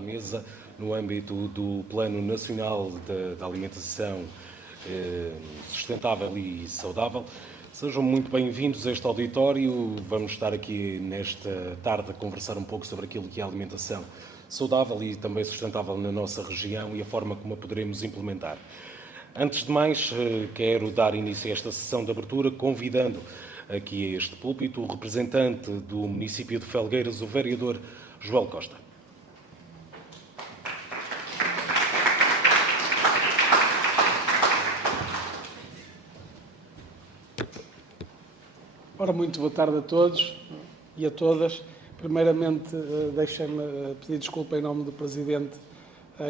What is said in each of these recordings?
à mesa no âmbito do Plano Nacional da Alimentação Sustentável e Saudável. Sejam muito bem-vindos a este auditório. Vamos estar aqui nesta tarde a conversar um pouco sobre aquilo que é a alimentação saudável e também sustentável na nossa região e a forma como a poderemos implementar. Antes de mais, quero dar início a esta sessão de abertura, convidando aqui a este púlpito o representante do município de Felgueiras, o vereador Joel Costa. Ora, muito boa tarde a todos e a todas. Primeiramente, deixem-me pedir desculpa em nome do Presidente,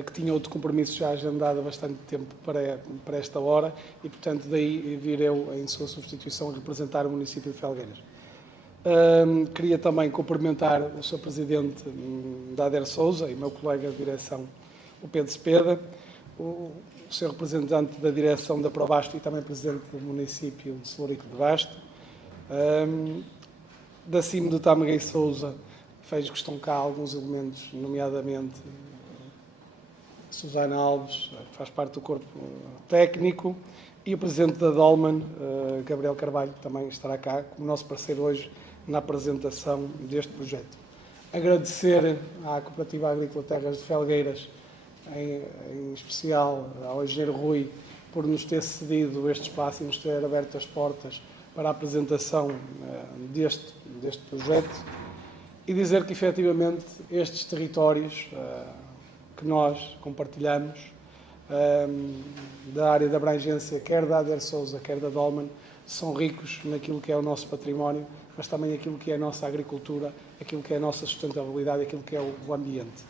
que tinha outro compromisso já agendado há bastante tempo para esta hora e, portanto, daí vir eu, em sua substituição, representar o município de Felgueiras. Queria também cumprimentar o Sr. Presidente da Ader Sousa e meu colega de direção, o Pedro Cepeda, o Sr. Representante da direção da Probasto e também Presidente do município de Celurico de Basto, da CIM do Tâmega e Sousa, vejo que estão cá alguns elementos, nomeadamente Susana Alves, que faz parte do corpo técnico, e o Presidente da Dolman, Gabriel Carvalho, que também estará cá, como nosso parceiro hoje na apresentação deste projeto. Agradecer à Cooperativa Agrícola Terras de Felgueiras, em especial ao engenheiro Rui, por nos ter cedido este espaço e nos ter aberto as portas para a apresentação deste projeto e dizer que, efetivamente, estes territórios que nós compartilhamos, da área de abrangência, quer da Ader Sousa, quer da Dolman, são ricos naquilo que é o nosso património, mas também aquilo que é a nossa agricultura, aquilo que é a nossa sustentabilidade, aquilo que é o ambiente.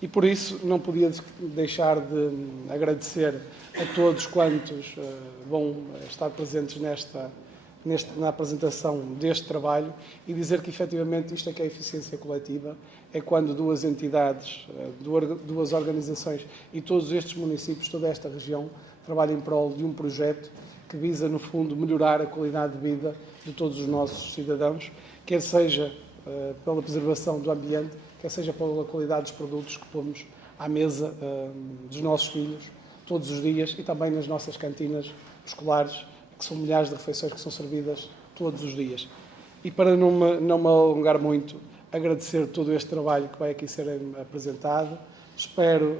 E por isso não podia deixar de agradecer a todos quantos vão estar presentes na apresentação deste trabalho e dizer que, efetivamente, isto é que é a eficiência coletiva, é quando duas entidades, duas organizações e todos estes municípios, toda esta região, trabalham em prol de um projeto que visa, no fundo, melhorar a qualidade de vida de todos os nossos cidadãos, quer seja pela preservação do ambiente, quer seja pela qualidade dos produtos que pomos à mesa dos nossos filhos todos os dias e também nas nossas cantinas escolares, que são milhares de refeições que são servidas todos os dias. E para não me alongar muito, agradecer todo este trabalho que vai aqui ser apresentado. Espero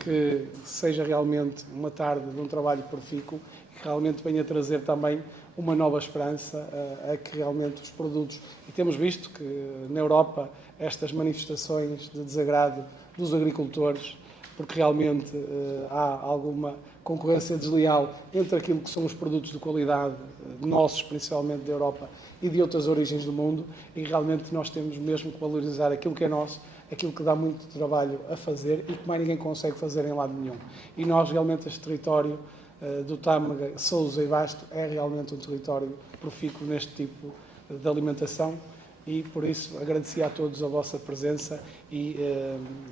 que seja realmente uma tarde de um trabalho profícuo e que realmente venha trazer também uma nova esperança a que realmente os produtos... E temos visto que na Europa estas manifestações de desagrado dos agricultores, porque realmente há alguma concorrência desleal entre aquilo que são os produtos de qualidade nossos, principalmente da Europa, e de outras origens do mundo, e realmente nós temos mesmo que valorizar aquilo que é nosso, aquilo que dá muito trabalho a fazer e que mais ninguém consegue fazer em lado nenhum. E nós, realmente, este território do Tâmega, Sousa e Basto é realmente um território profícuo neste tipo de alimentação e, por isso, agradecer a todos a vossa presença e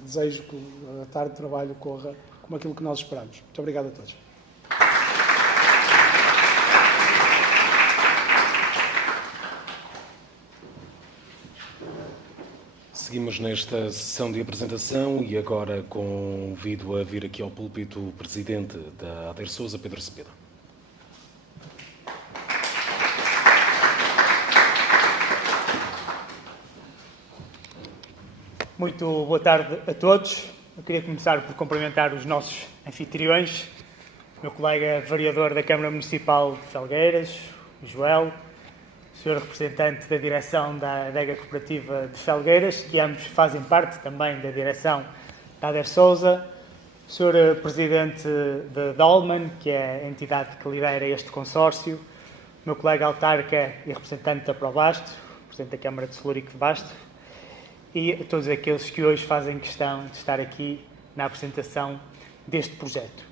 desejo que a tarde de trabalho corra como aquilo que nós esperamos. Muito obrigado a todos. Seguimos nesta sessão de apresentação e agora convido a vir aqui ao púlpito o Presidente da Ader Sousa, Pedro Cepeda. Muito boa tarde a todos. Eu queria começar por cumprimentar os nossos anfitriões, o meu colega vereador da Câmara Municipal de Felgueiras, o Joel, o senhor representante da direção da Adega Cooperativa de Felgueiras, que ambos fazem parte também da direção da Ader Sousa, o senhor presidente da Dolman, que é a entidade que lidera este consórcio, o meu colega autarca e representante da Probasto, presidente da Câmara de Celurico de Basto, e a todos aqueles que hoje fazem questão de estar aqui na apresentação deste projeto,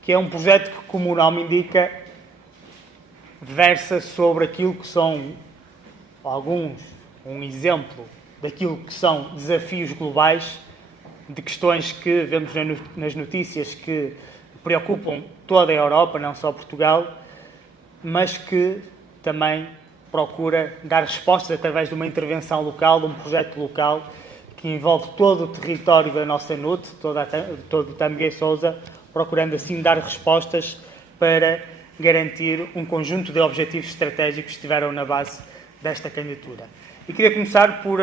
que é um projeto que, como o nome indica, versa sobre aquilo que são um exemplo daquilo que são desafios globais, de questões que vemos nas notícias que preocupam toda a Europa, não só Portugal, mas que também procura dar respostas através de uma intervenção local, de um projeto local, que envolve todo o território da nossa NUT, todo o Tâmega e Sousa, procurando assim dar respostas para garantir um conjunto de objetivos estratégicos que estiveram na base desta candidatura. E queria começar por,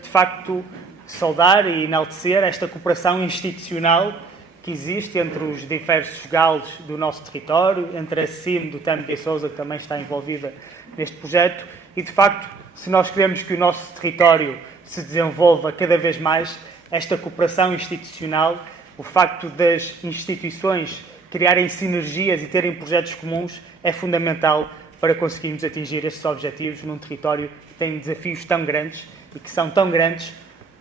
de facto, saudar e enaltecer esta cooperação institucional que existe entre os diversos galos do nosso território, entre a CIM do Tâmega e Sousa, que também está envolvida neste projeto, e, de facto, se nós queremos que o nosso território se desenvolva cada vez mais, esta cooperação institucional, o facto das instituições criarem sinergias e terem projetos comuns, é fundamental para conseguirmos atingir estes objetivos num território que tem desafios tão grandes e que são tão grandes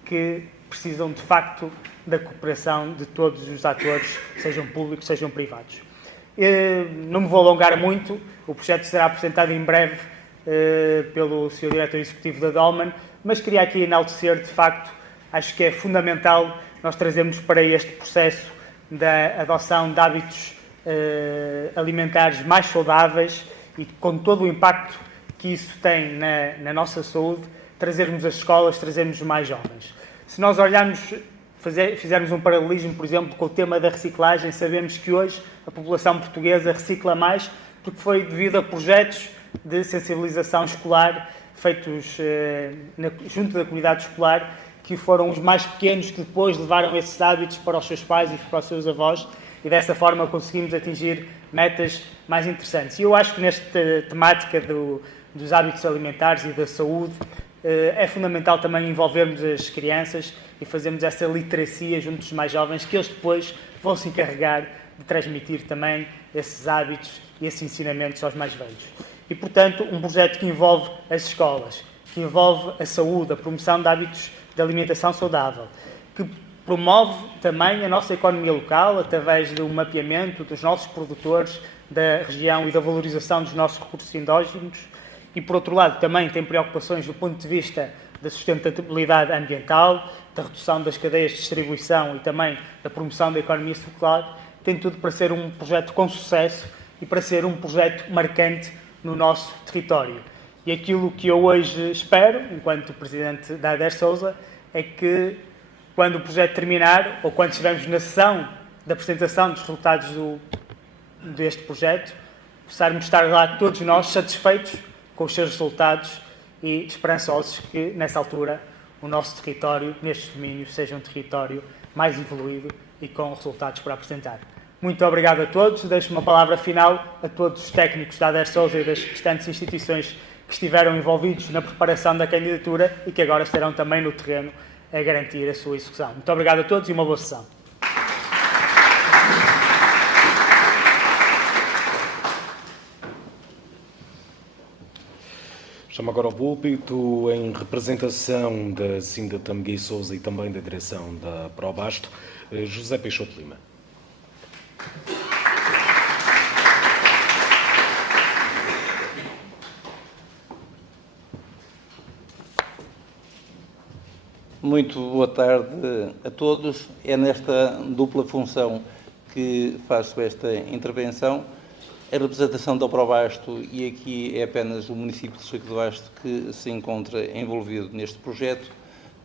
que precisam, de facto, da cooperação de todos os atores, sejam públicos, sejam privados. Não me vou alongar muito, o projeto será apresentado em breve pelo Sr. Diretor Executivo da Dolman, mas queria aqui enaltecer, de facto, acho que é fundamental nós trazermos para este processo da adoção de hábitos alimentares mais saudáveis e com todo o impacto que isso tem na nossa saúde, trazermos as escolas, trazermos os mais jovens. Se nós olharmos, fizermos um paralelismo, por exemplo, com o tema da reciclagem, sabemos que hoje a população portuguesa recicla mais porque foi devido a projetos de sensibilização escolar feitos junto da comunidade escolar, que foram os mais pequenos que depois levaram esses hábitos para os seus pais e para os seus avós, e dessa forma conseguimos atingir metas mais interessantes. E eu acho que nesta temática dos hábitos alimentares e da saúde é fundamental também envolvermos as crianças e fazermos essa literacia junto dos mais jovens, que eles depois vão se encarregar de transmitir também esses hábitos e esses ensinamentos aos mais velhos. E, portanto, um projeto que envolve as escolas, que envolve a saúde, a promoção de hábitos de alimentação saudável, que promove também a nossa economia local através do mapeamento dos nossos produtores da região e da valorização dos nossos recursos endógenos e, por outro lado, também tem preocupações do ponto de vista da sustentabilidade ambiental, da redução das cadeias de distribuição e também da promoção da economia circular, tem tudo para ser um projeto com sucesso e para ser um projeto marcante no nosso território. E aquilo que eu hoje espero, enquanto Presidente da ADER Sousa, é que quando o projeto terminar, ou quando estivermos na sessão da apresentação dos resultados deste projeto, possamos estar lá todos nós satisfeitos com os seus resultados e esperançosos que, nessa altura, o nosso território, nestes domínios, seja um território mais evoluído e com resultados para apresentar. Muito obrigado a todos. Deixo uma palavra final a todos os técnicos da ADER Sousa e das restantes instituições que estiveram envolvidos na preparação da candidatura e que agora estarão também no terreno a garantir a sua execução. Muito obrigado a todos e uma boa sessão. Chamo agora ao púlpito, em representação da Cinda Tâmega e Sousa e também da direção da Probasto, José Peixoto Lima. Muito boa tarde a todos. É nesta dupla função que faço esta intervenção. A representação da Probasto, e aqui é apenas o município de Cheio de Basto que se encontra envolvido neste projeto.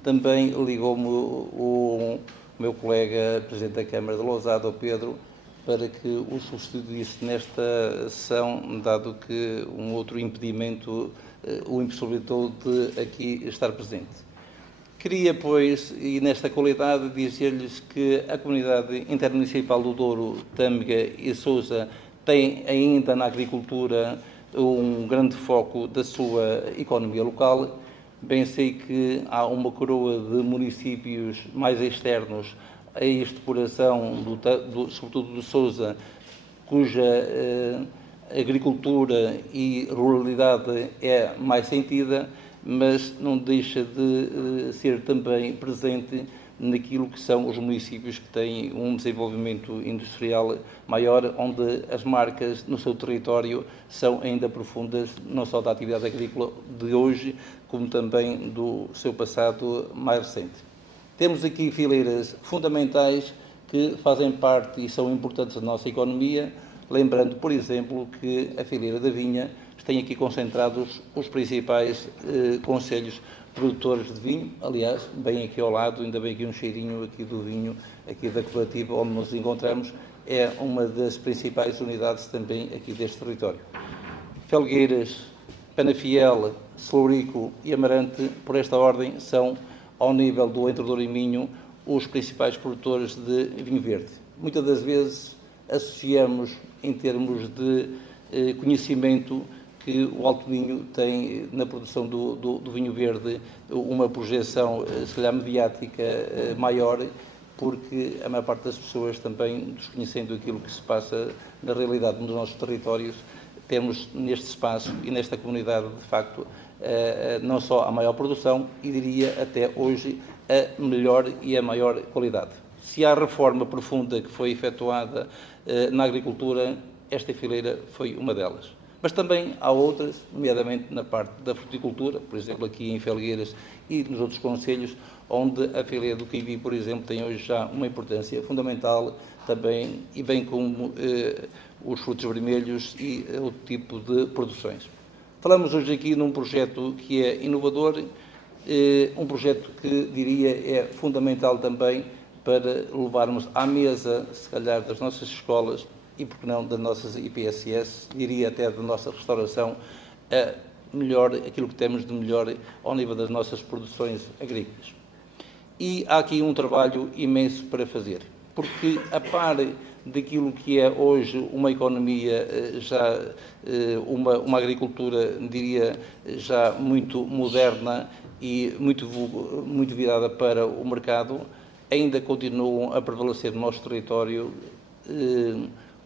Também ligou-me o meu colega, Presidente da Câmara de Lousada, o Pedro, para que o substituísse nesta sessão, dado que um outro impedimento o impossibilitou de aqui estar presente. Queria, pois, e nesta qualidade, dizer-lhes que a comunidade intermunicipal do Douro, Tâmega e Sousa tem ainda na agricultura um grande foco da sua economia local. Bem sei que há uma coroa de municípios mais externos a esta exploração, sobretudo do Sousa, cuja agricultura e ruralidade é mais sentida, mas não deixa de ser também presente naquilo que são os municípios que têm um desenvolvimento industrial maior, onde as marcas no seu território são ainda profundas, não só da atividade agrícola de hoje, como também do seu passado mais recente. Temos aqui fileiras fundamentais que fazem parte e são importantes da nossa economia, lembrando, por exemplo, que a fileira da vinha têm aqui concentrados os principais concelhos produtores de vinho. Aliás, bem aqui ao lado, ainda bem aqui um cheirinho aqui do vinho, aqui da cooperativa onde nos encontramos, é uma das principais unidades também aqui deste território. Felgueiras, Penafiel, Celurico e Amarante, por esta ordem, são, ao nível do Entrador e Minho, os principais produtores de vinho verde. Muitas das vezes associamos, em termos de conhecimento, que o Alto Minho tem, na produção do vinho verde, uma projeção, se calhar, mediática maior, porque a maior parte das pessoas também, desconhecendo aquilo que se passa na realidade nos nossos territórios, temos neste espaço e nesta comunidade, de facto, não só a maior produção, e diria até hoje a melhor e a maior qualidade. Se há reforma profunda que foi efetuada na agricultura, esta fileira foi uma delas. Mas também há outras, nomeadamente na parte da fruticultura, por exemplo, aqui em Felgueiras e nos outros concelhos, onde a fileira do kiwi, por exemplo, tem hoje já uma importância fundamental também, e bem como os frutos vermelhos e outro tipo de produções. Falamos hoje aqui num projeto que é inovador, um projeto que, diria, é fundamental também para levarmos à mesa, se calhar, das nossas escolas e, por que não, das nossas IPSS, diria até da nossa restauração, melhor, aquilo que temos de melhor ao nível das nossas produções agrícolas. E há aqui um trabalho imenso para fazer, porque a par daquilo que é hoje uma economia uma agricultura, diria, já muito moderna e muito virada para o mercado, ainda continuam a prevalecer no nosso território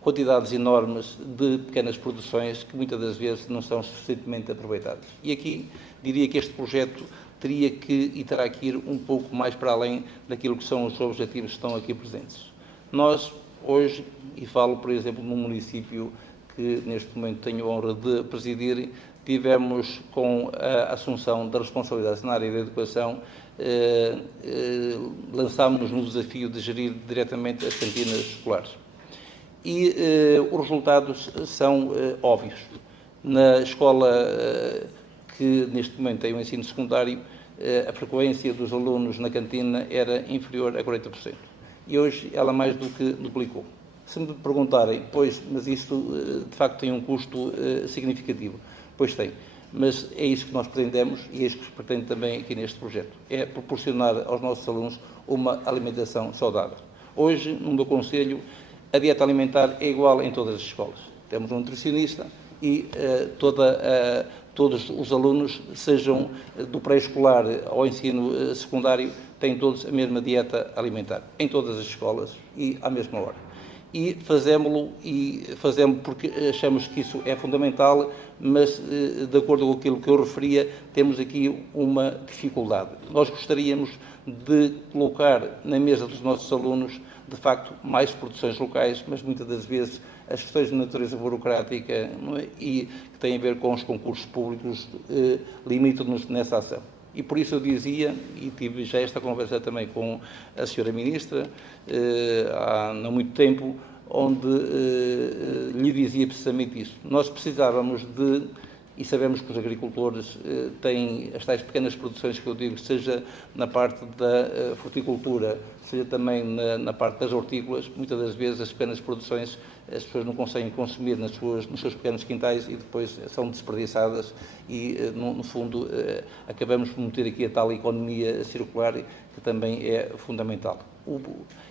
quantidades enormes de pequenas produções que muitas das vezes não são suficientemente aproveitadas. E aqui diria que este projeto teria que e terá que ir um pouco mais para além daquilo que são os objetivos que estão aqui presentes. Nós, hoje, e falo, por exemplo, num município que neste momento tenho a honra de presidir, tivemos, com a assunção da responsabilidade na área da educação, lançámos-nos no desafio de gerir diretamente as cantinas escolares. E os resultados são óbvios. Na escola que neste momento tem o ensino secundário, a frequência dos alunos na cantina era inferior a 40%. E hoje ela mais do que duplicou. Se me perguntarem, pois, mas isto de facto tem um custo significativo. Pois tem. Mas é isso que nós pretendemos e é isso que se pretende também aqui neste projeto. É proporcionar aos nossos alunos uma alimentação saudável. Hoje, no meu concelho, a dieta alimentar é igual em todas as escolas. Temos um nutricionista e todos os alunos, sejam do pré-escolar ao ensino secundário, têm todos a mesma dieta alimentar, em todas as escolas e à mesma hora. E fazemos porque achamos que isso é fundamental, mas de acordo com aquilo que eu referia, temos aqui uma dificuldade. Nós gostaríamos de colocar na mesa dos nossos alunos, de facto, mais produções locais, mas muitas das vezes as questões de natureza burocrática, não é? E que têm a ver com os concursos públicos limitam-nos nessa ação. E por isso eu dizia, e tive já esta conversa também com a senhora Ministra, há não muito tempo, onde lhe dizia precisamente isso. Nós precisávamos de, e sabemos que os agricultores têm as tais pequenas produções que eu digo, seja na parte da fruticultura, seja também na parte das hortícolas, muitas das vezes as pequenas produções as pessoas não conseguem consumir nos seus pequenos quintais e depois são desperdiçadas e, no fundo, acabamos por meter aqui a tal economia circular que também é fundamental.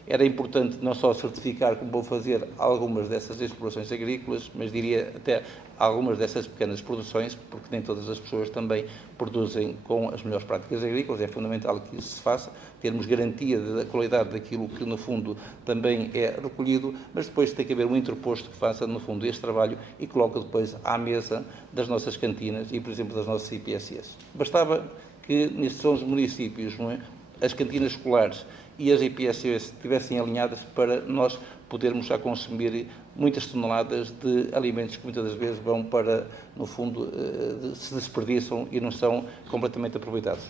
Era importante não só certificar como vou fazer algumas dessas explorações agrícolas, mas diria até algumas dessas pequenas produções, porque nem todas as pessoas também produzem com as melhores práticas agrícolas, é fundamental que isso se faça, termos garantia da qualidade daquilo que, no fundo, também é recolhido, mas depois tem que haver um interposto que faça, no fundo, este trabalho e coloque depois à mesa das nossas cantinas e, por exemplo, das nossas IPSS. Bastava que, nestes 11 municípios, não é, as cantinas escolares e as IPSS estivessem alinhadas para nós podermos já consumir muitas toneladas de alimentos que muitas das vezes vão para, no fundo, se desperdiçam e não são completamente aproveitados.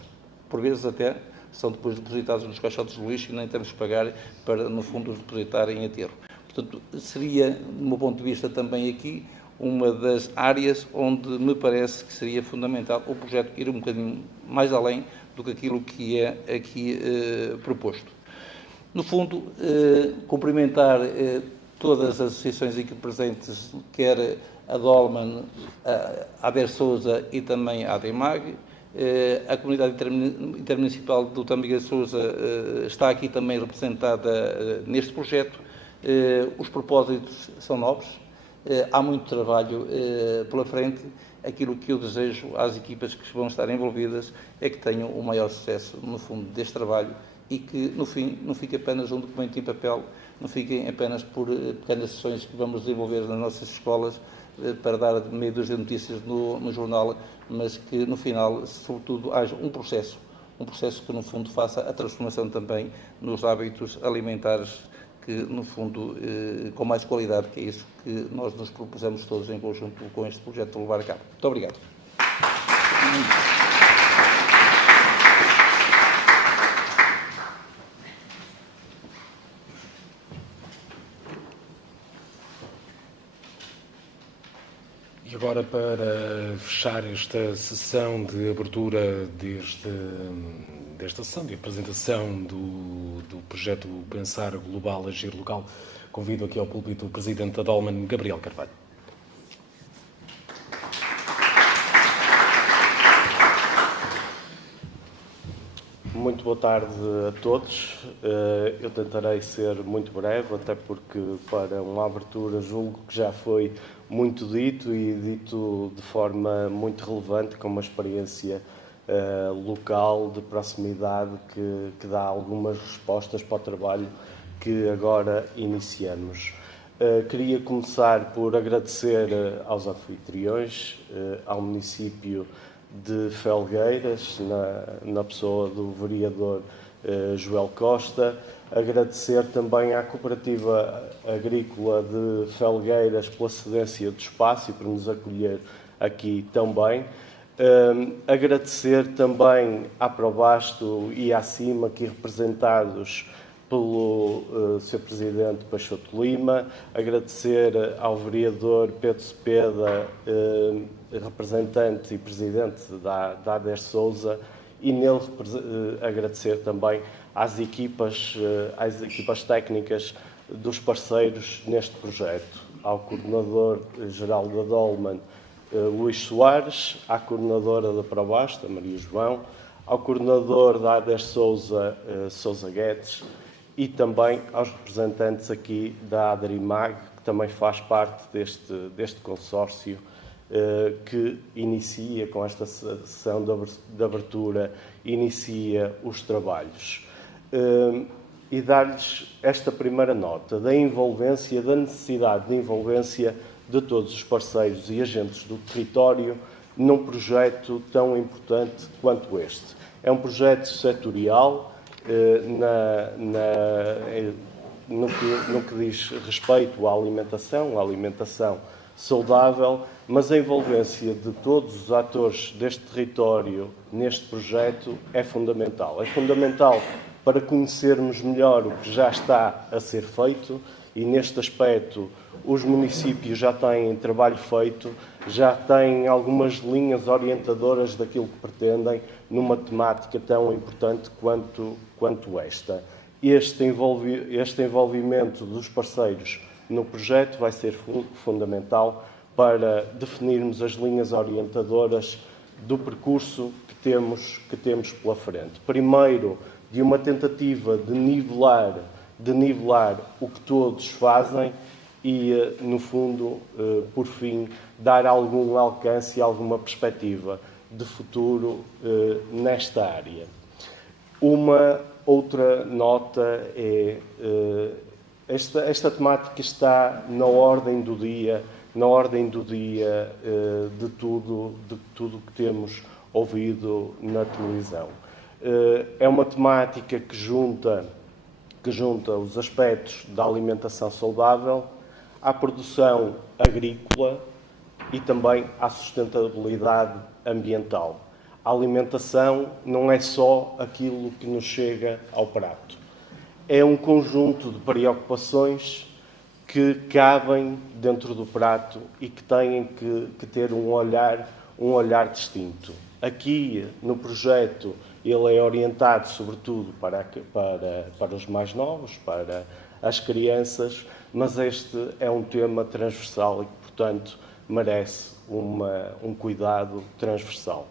Por vezes até são depois depositados nos caixotes de lixo e nem temos que pagar para, no fundo, os depositar em aterro. Portanto, seria, do meu ponto de vista, também aqui uma das áreas onde me parece que seria fundamental o projeto ir um bocadinho mais além do que aquilo que é aqui proposto. No fundo, cumprimentar todas as associações aqui presentes, quer a Dolman, a ADER Sousa e também a ADEMAG. A comunidade intermunicipal do Tambiga de Sousa está aqui também representada neste projeto. Os propósitos são novos, há muito trabalho pela frente. Aquilo que eu desejo às equipas que vão estar envolvidas é que tenham o maior sucesso, no fundo, deste trabalho e que, no fim, não fique apenas um documento em papel, não fiquem apenas por pequenas sessões que vamos desenvolver nas nossas escolas para dar meio dúzia de notícias no jornal, mas que, no final, sobretudo, haja um processo que, no fundo, faça a transformação também nos hábitos alimentares, que, no fundo, com mais qualidade, que é isso que nós nos propusemos todos em conjunto com este projeto de levar a cabo. Muito obrigado. E agora, para fechar esta sessão de abertura desta sessão de apresentação do projeto Pensar Global, Agir Local, convido aqui ao púlpito o Presidente da Dolman, Gabriel Carvalho. Muito boa tarde a todos. Eu tentarei ser muito breve, até porque para uma abertura julgo que já foi muito dito e dito de forma muito relevante, com uma experiência local, de proximidade, que dá algumas respostas para o trabalho que agora iniciamos. Queria começar por agradecer aos anfitriões, ao município de Felgueiras, na pessoa do vereador Joel Costa, agradecer também à Cooperativa Agrícola de Felgueiras pela cedência do espaço e por nos acolher aqui também. Agradecer também à Probasto e à CIMA, aqui representados pelo Sr. Presidente Peixoto Lima, agradecer ao vereador Pedro Cepeda, representante e presidente da ADER Sousa, e nele agradecer também às equipas técnicas dos parceiros neste projeto, ao coordenador-geral da Dolman, Luís Soares, à coordenadora da Probasta, Maria João, ao coordenador da ADER Sousa, Sousa Guedes, e também aos representantes aqui da ADERIMAG, que também faz parte deste consórcio que inicia, com esta sessão de abertura, inicia os trabalhos. E dar-lhes esta primeira nota da envolvência, da necessidade de envolvência de todos os parceiros e agentes do território num projeto tão importante quanto este. É um projeto setorial, no que diz respeito à alimentação saudável, mas a envolvência de todos os atores deste território neste projeto é fundamental. É fundamental para conhecermos melhor o que já está a ser feito e, neste aspecto, os municípios já têm trabalho feito, já têm algumas linhas orientadoras daquilo que pretendem numa temática tão importante quanto esta. Este envolvimento dos parceiros no projeto vai ser fundamental para definirmos as linhas orientadoras do percurso que temos pela frente. Primeiro, de uma tentativa de nivelar o que todos fazem e, no fundo, por fim, dar algum alcance e alguma perspectiva de futuro nesta área. Uma outra nota é esta temática está na ordem do dia de tudo que temos ouvido na televisão. É uma temática que junta os aspectos da alimentação saudável à produção agrícola e também à sustentabilidade ambiental. A alimentação não é só aquilo que nos chega ao prato. É um conjunto de preocupações que cabem dentro do prato e que têm que ter um olhar distinto. Aqui, no projeto, ele é orientado, sobretudo, para os mais novos, para as crianças, mas este é um tema transversal e que, portanto, merece um cuidado transversal.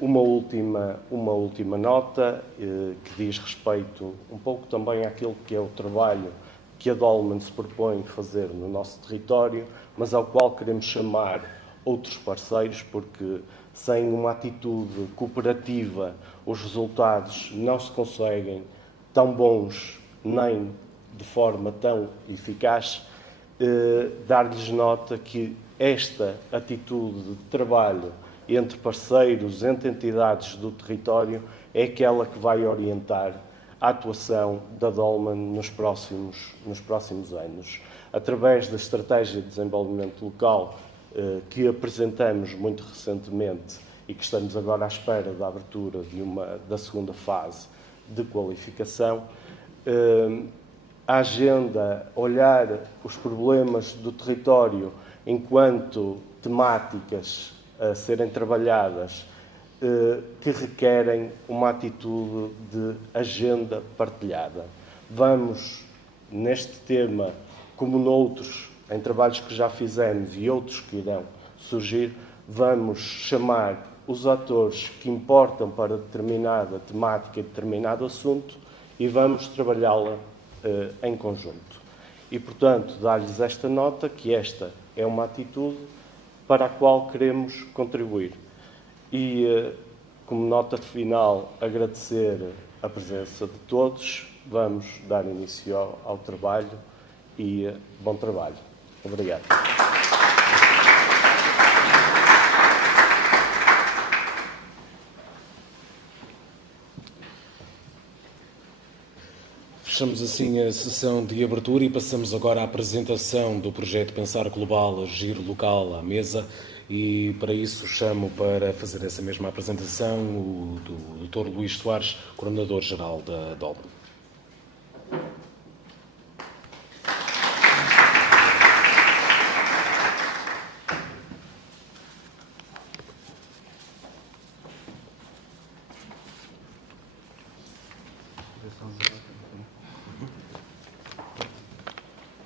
Uma última nota que diz respeito um pouco também àquilo que é o trabalho que a Dolmen se propõe fazer no nosso território, mas ao qual queremos chamar outros parceiros, porque sem uma atitude cooperativa os resultados não se conseguem tão bons nem de forma tão eficaz. Dar-lhes nota que esta atitude de trabalho entre parceiros, entre entidades do território, é aquela que vai orientar a atuação da Dolmen nos próximos anos. Através da Estratégia de Desenvolvimento Local, que apresentamos muito recentemente e que estamos agora à espera da abertura da segunda fase de qualificação, a agenda, olhar os problemas do território enquanto temáticas a serem trabalhadas, que requerem uma atitude de agenda partilhada. Vamos, neste tema, como noutros, em trabalhos que já fizemos e outros que irão surgir, vamos chamar os atores que importam para determinada temática e determinado assunto e vamos trabalhá-la em conjunto. E, portanto, dar-lhes esta nota, que esta é uma atitude para a qual queremos contribuir. E, como nota final, agradecer a presença de todos. Vamos dar início ao trabalho e bom trabalho. Obrigado. Fechamos assim a sessão de abertura e passamos agora à apresentação do projeto Pensar Global, Agir Local à mesa. E para isso chamo para fazer essa mesma apresentação o Dr. Luís Soares, Coordenador-Geral da Dolmen.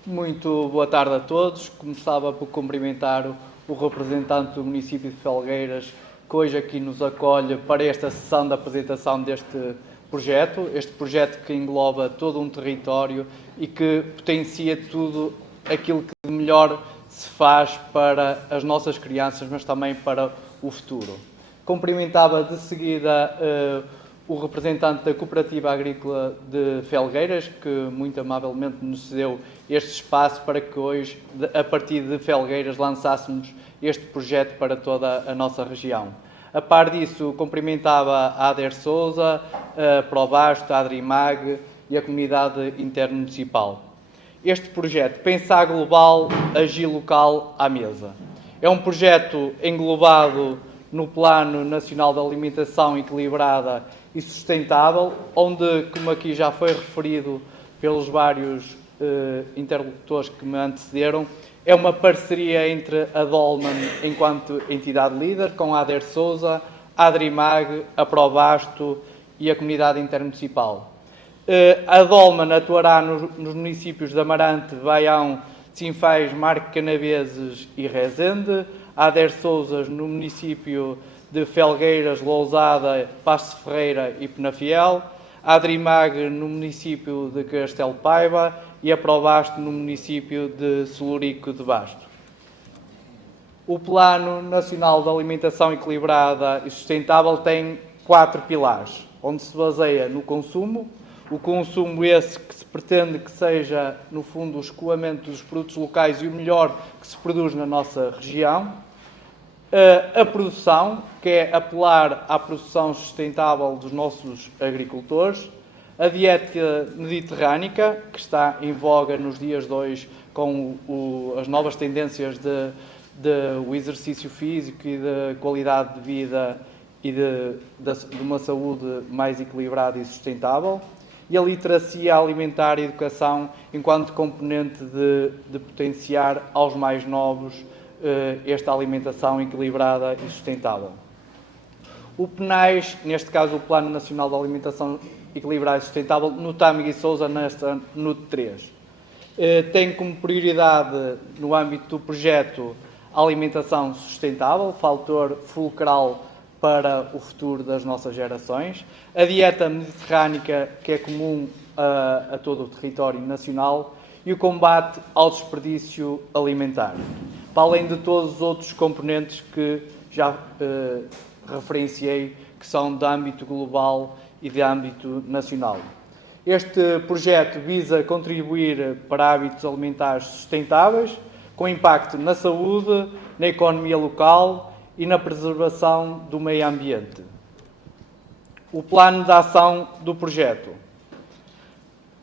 Muito boa tarde a todos. Começava por cumprimentar o representante do município de Felgueiras, que hoje aqui nos acolhe para esta sessão de apresentação deste projeto. Este projeto que engloba todo um território e que potencia tudo aquilo que de melhor se faz para as nossas crianças, mas também para o futuro. Cumprimentava de seguida o representante da Cooperativa Agrícola de Felgueiras, que muito amavelmente nos cedeu este espaço para que hoje, a partir de Felgueiras, lançássemos este projeto para toda a nossa região. A par disso, cumprimentava a Ader Sousa, a Probasto, a Adrimag e a comunidade intermunicipal. Este projeto, Pensar Global, Agir Local à mesa. É um projeto englobado no Plano Nacional de Alimentação Equilibrada e Sustentável, onde, como aqui já foi referido pelos vários interlocutores que me antecederam, é uma parceria entre a Dolmen, enquanto entidade líder, com a Ader Sousa, a Adrimag, a Probasto e a comunidade intermunicipal. A Dolmen atuará nos municípios de Amarante, Baião, Sinfãs, Marco Canaveses e Rezende, a Ader Sousa no município de Felgueiras, Lousada, Paço de Ferreira e Penafiel, a Adrimag no município de Castelo Paiva e a Probasto no município de Celurico de Basto. O Plano Nacional de Alimentação Equilibrada e Sustentável tem 4 pilares, onde se baseia no consumo, o consumo esse que se pretende que seja, no fundo, o escoamento dos produtos locais e o melhor que se produz na nossa região, a produção, que é apelar à produção sustentável dos nossos agricultores, a dieta mediterrânica, que está em voga nos dias de hoje com as novas tendências do exercício físico e da qualidade de vida e de uma saúde mais equilibrada e sustentável, e a literacia alimentar e educação enquanto componente de potenciar aos mais novos esta alimentação equilibrada e sustentável. O PNAES, neste caso o Plano Nacional de Alimentação Equilibrada e Sustentável, no Tâmega e Sousa, nesta NUT 3, tem como prioridade, no âmbito do projeto, a alimentação sustentável, fator fulcral para o futuro das nossas gerações, a dieta mediterrânica, que é comum a todo o território nacional, e o combate ao desperdício alimentar, para além de todos os outros componentes que já referenciei, que são de âmbito global e de âmbito nacional. Este projeto visa contribuir para hábitos alimentares sustentáveis, com impacto na saúde, na economia local e na preservação do meio ambiente. O plano de ação do projeto.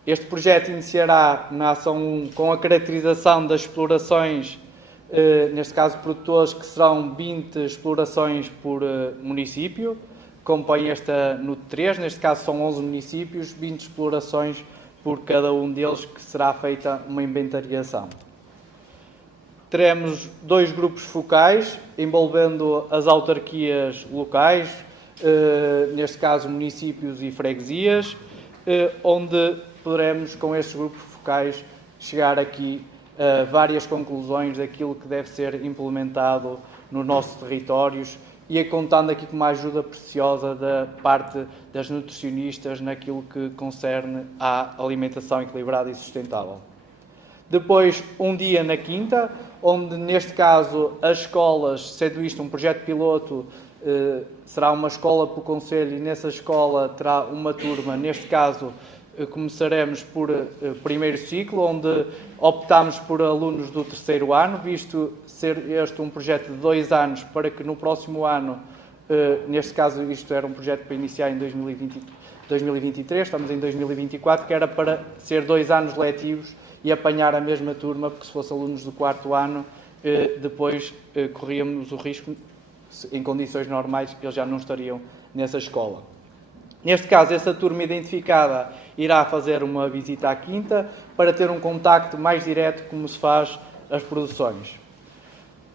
Este projeto iniciará na ação 1 com a caracterização das explorações, neste caso produtores, que serão 20 explorações por município, compõe esta NUT 3, neste caso são 11 municípios, 20 explorações por cada um deles, que será feita uma inventariação. Teremos 2 grupos focais, envolvendo as autarquias locais, neste caso municípios e freguesias, onde poderemos, com estes grupos focais, chegar aqui a várias conclusões daquilo que deve ser implementado nos nossos territórios e contando aqui com uma ajuda preciosa da parte das nutricionistas naquilo que concerne à alimentação equilibrada e sustentável. Depois, um dia na quinta, onde neste caso as escolas, sendo isto um projeto piloto, será uma escola pelo Conselho e nessa escola terá uma turma, neste caso começaremos por primeiro ciclo, onde optámos por alunos do terceiro ano, visto ser este um projeto de 2 anos, para que no próximo ano, neste caso isto era um projeto para iniciar em 2023, estamos em 2024, que era para ser 2 anos letivos e apanhar a mesma turma, porque se fosse alunos do 4º ano, depois corríamos o risco, em condições normais, eles já não estariam nessa escola. Neste caso, essa turma identificada irá fazer uma visita à quinta para ter um contacto mais direto como se faz as produções.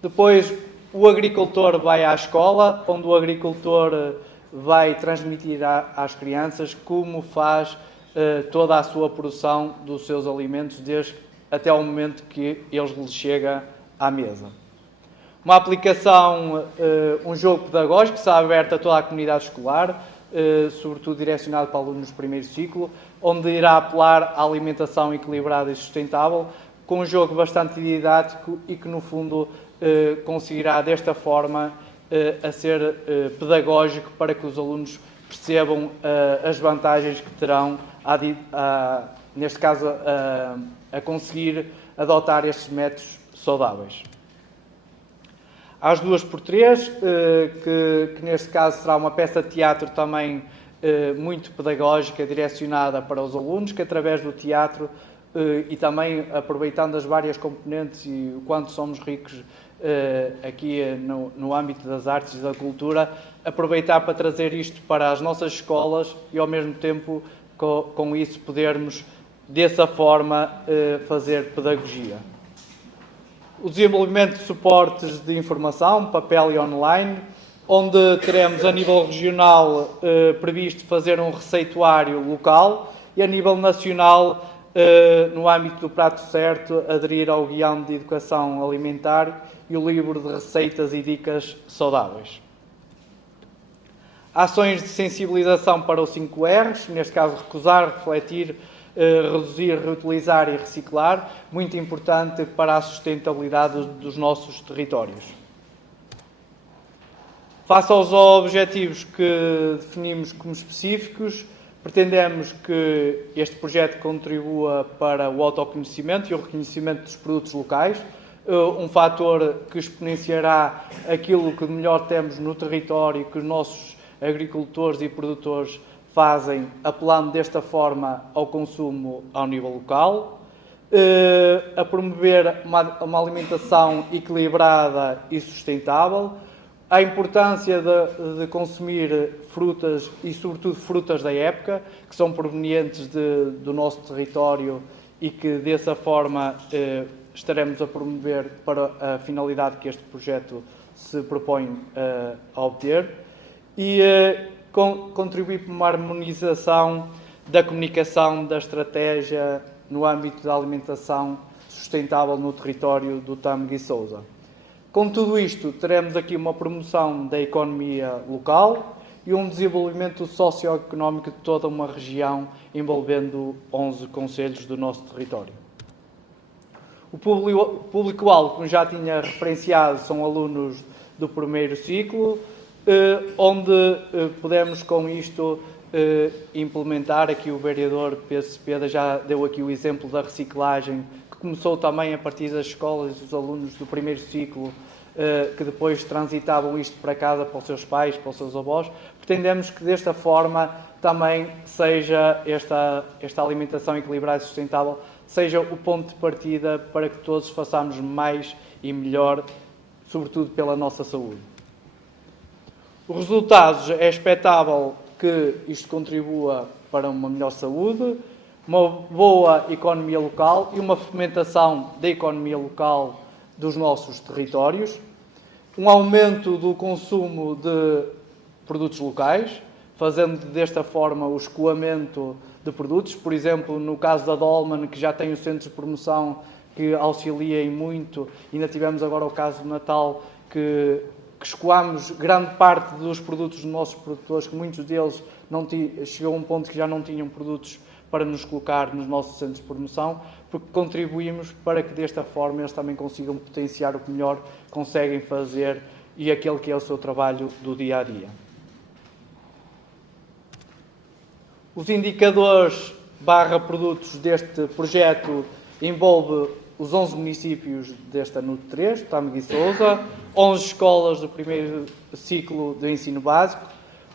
Depois, o agricultor vai à escola, onde o agricultor vai transmitir às crianças como faz toda a sua produção dos seus alimentos, desde até ao momento que eles lhes chega à mesa. Uma aplicação, um jogo pedagógico que está aberto a toda a comunidade escolar, sobretudo direcionado para alunos do primeiro ciclo, onde irá apelar à alimentação equilibrada e sustentável, com um jogo bastante didático e que, no fundo, conseguirá, desta forma, a ser pedagógico para que os alunos percebam as vantagens que terão, neste caso, a conseguir adotar estes métodos saudáveis. Às 2x3, que neste caso será uma peça de teatro também muito pedagógica, direcionada para os alunos, que através do teatro e também aproveitando as várias componentes e o quanto somos ricos aqui no âmbito das artes e da cultura, aproveitar para trazer isto para as nossas escolas e ao mesmo tempo com isso podermos dessa forma fazer pedagogia. O desenvolvimento de suportes de informação, papel e online, onde teremos a nível regional previsto fazer um receituário local e a nível nacional, no âmbito do prato certo, aderir ao guião de educação alimentar e o livro de receitas e dicas saudáveis. Ações de sensibilização para os 5 R's, neste caso recusar, refletir, reduzir, reutilizar e reciclar, muito importante para a sustentabilidade dos nossos territórios. Face aos objetivos que definimos como específicos, pretendemos que este projeto contribua para o autoconhecimento e o reconhecimento dos produtos locais, um fator que exponenciará aquilo que de melhor temos no território, que os nossos agricultores e produtores fazem, apelando desta forma ao consumo ao nível local, a promover uma alimentação equilibrada e sustentável, a importância de consumir frutas e, sobretudo, frutas da época, que são provenientes do nosso território e que, dessa forma, estaremos a promover para a finalidade que este projeto se propõe a obter, e contribuir para uma harmonização da comunicação da estratégia no âmbito da alimentação sustentável no território do Tâmega e Sousa. Com tudo isto, teremos aqui uma promoção da economia local e um desenvolvimento socioeconómico de toda uma região envolvendo 11 concelhos do nosso território. O público-alvo, como já tinha referenciado, são alunos do primeiro ciclo, onde podemos com isto implementar, aqui o vereador Pedro Cepeda já deu aqui o exemplo da reciclagem, que começou também a partir das escolas dos alunos do primeiro ciclo, que depois transitavam isto para casa, para os seus pais, para os seus avós. Pretendemos que desta forma também seja esta alimentação equilibrada e sustentável, seja o ponto de partida para que todos façamos mais e melhor, sobretudo pela nossa saúde. Os resultados é expectável que isto contribua para uma melhor saúde, uma boa economia local e uma fomentação da economia local dos nossos territórios, um aumento do consumo de produtos locais, fazendo desta forma o escoamento de produtos. Por exemplo, no caso da Dolman, que já tem o centro de promoção que auxilia em muito, ainda tivemos agora o caso do Natal, que escoámos grande parte dos produtos dos nossos produtores, que muitos deles chegou a um ponto que já não tinham produtos para nos colocar nos nossos centros de promoção, porque contribuímos para que desta forma eles também consigam potenciar o que melhor conseguem fazer e aquele que é o seu trabalho do dia a dia. Os indicadores /produtos deste projeto envolve os 11 municípios desta NUT 3, Tâmega e Sousa, 11 escolas do primeiro ciclo do ensino básico,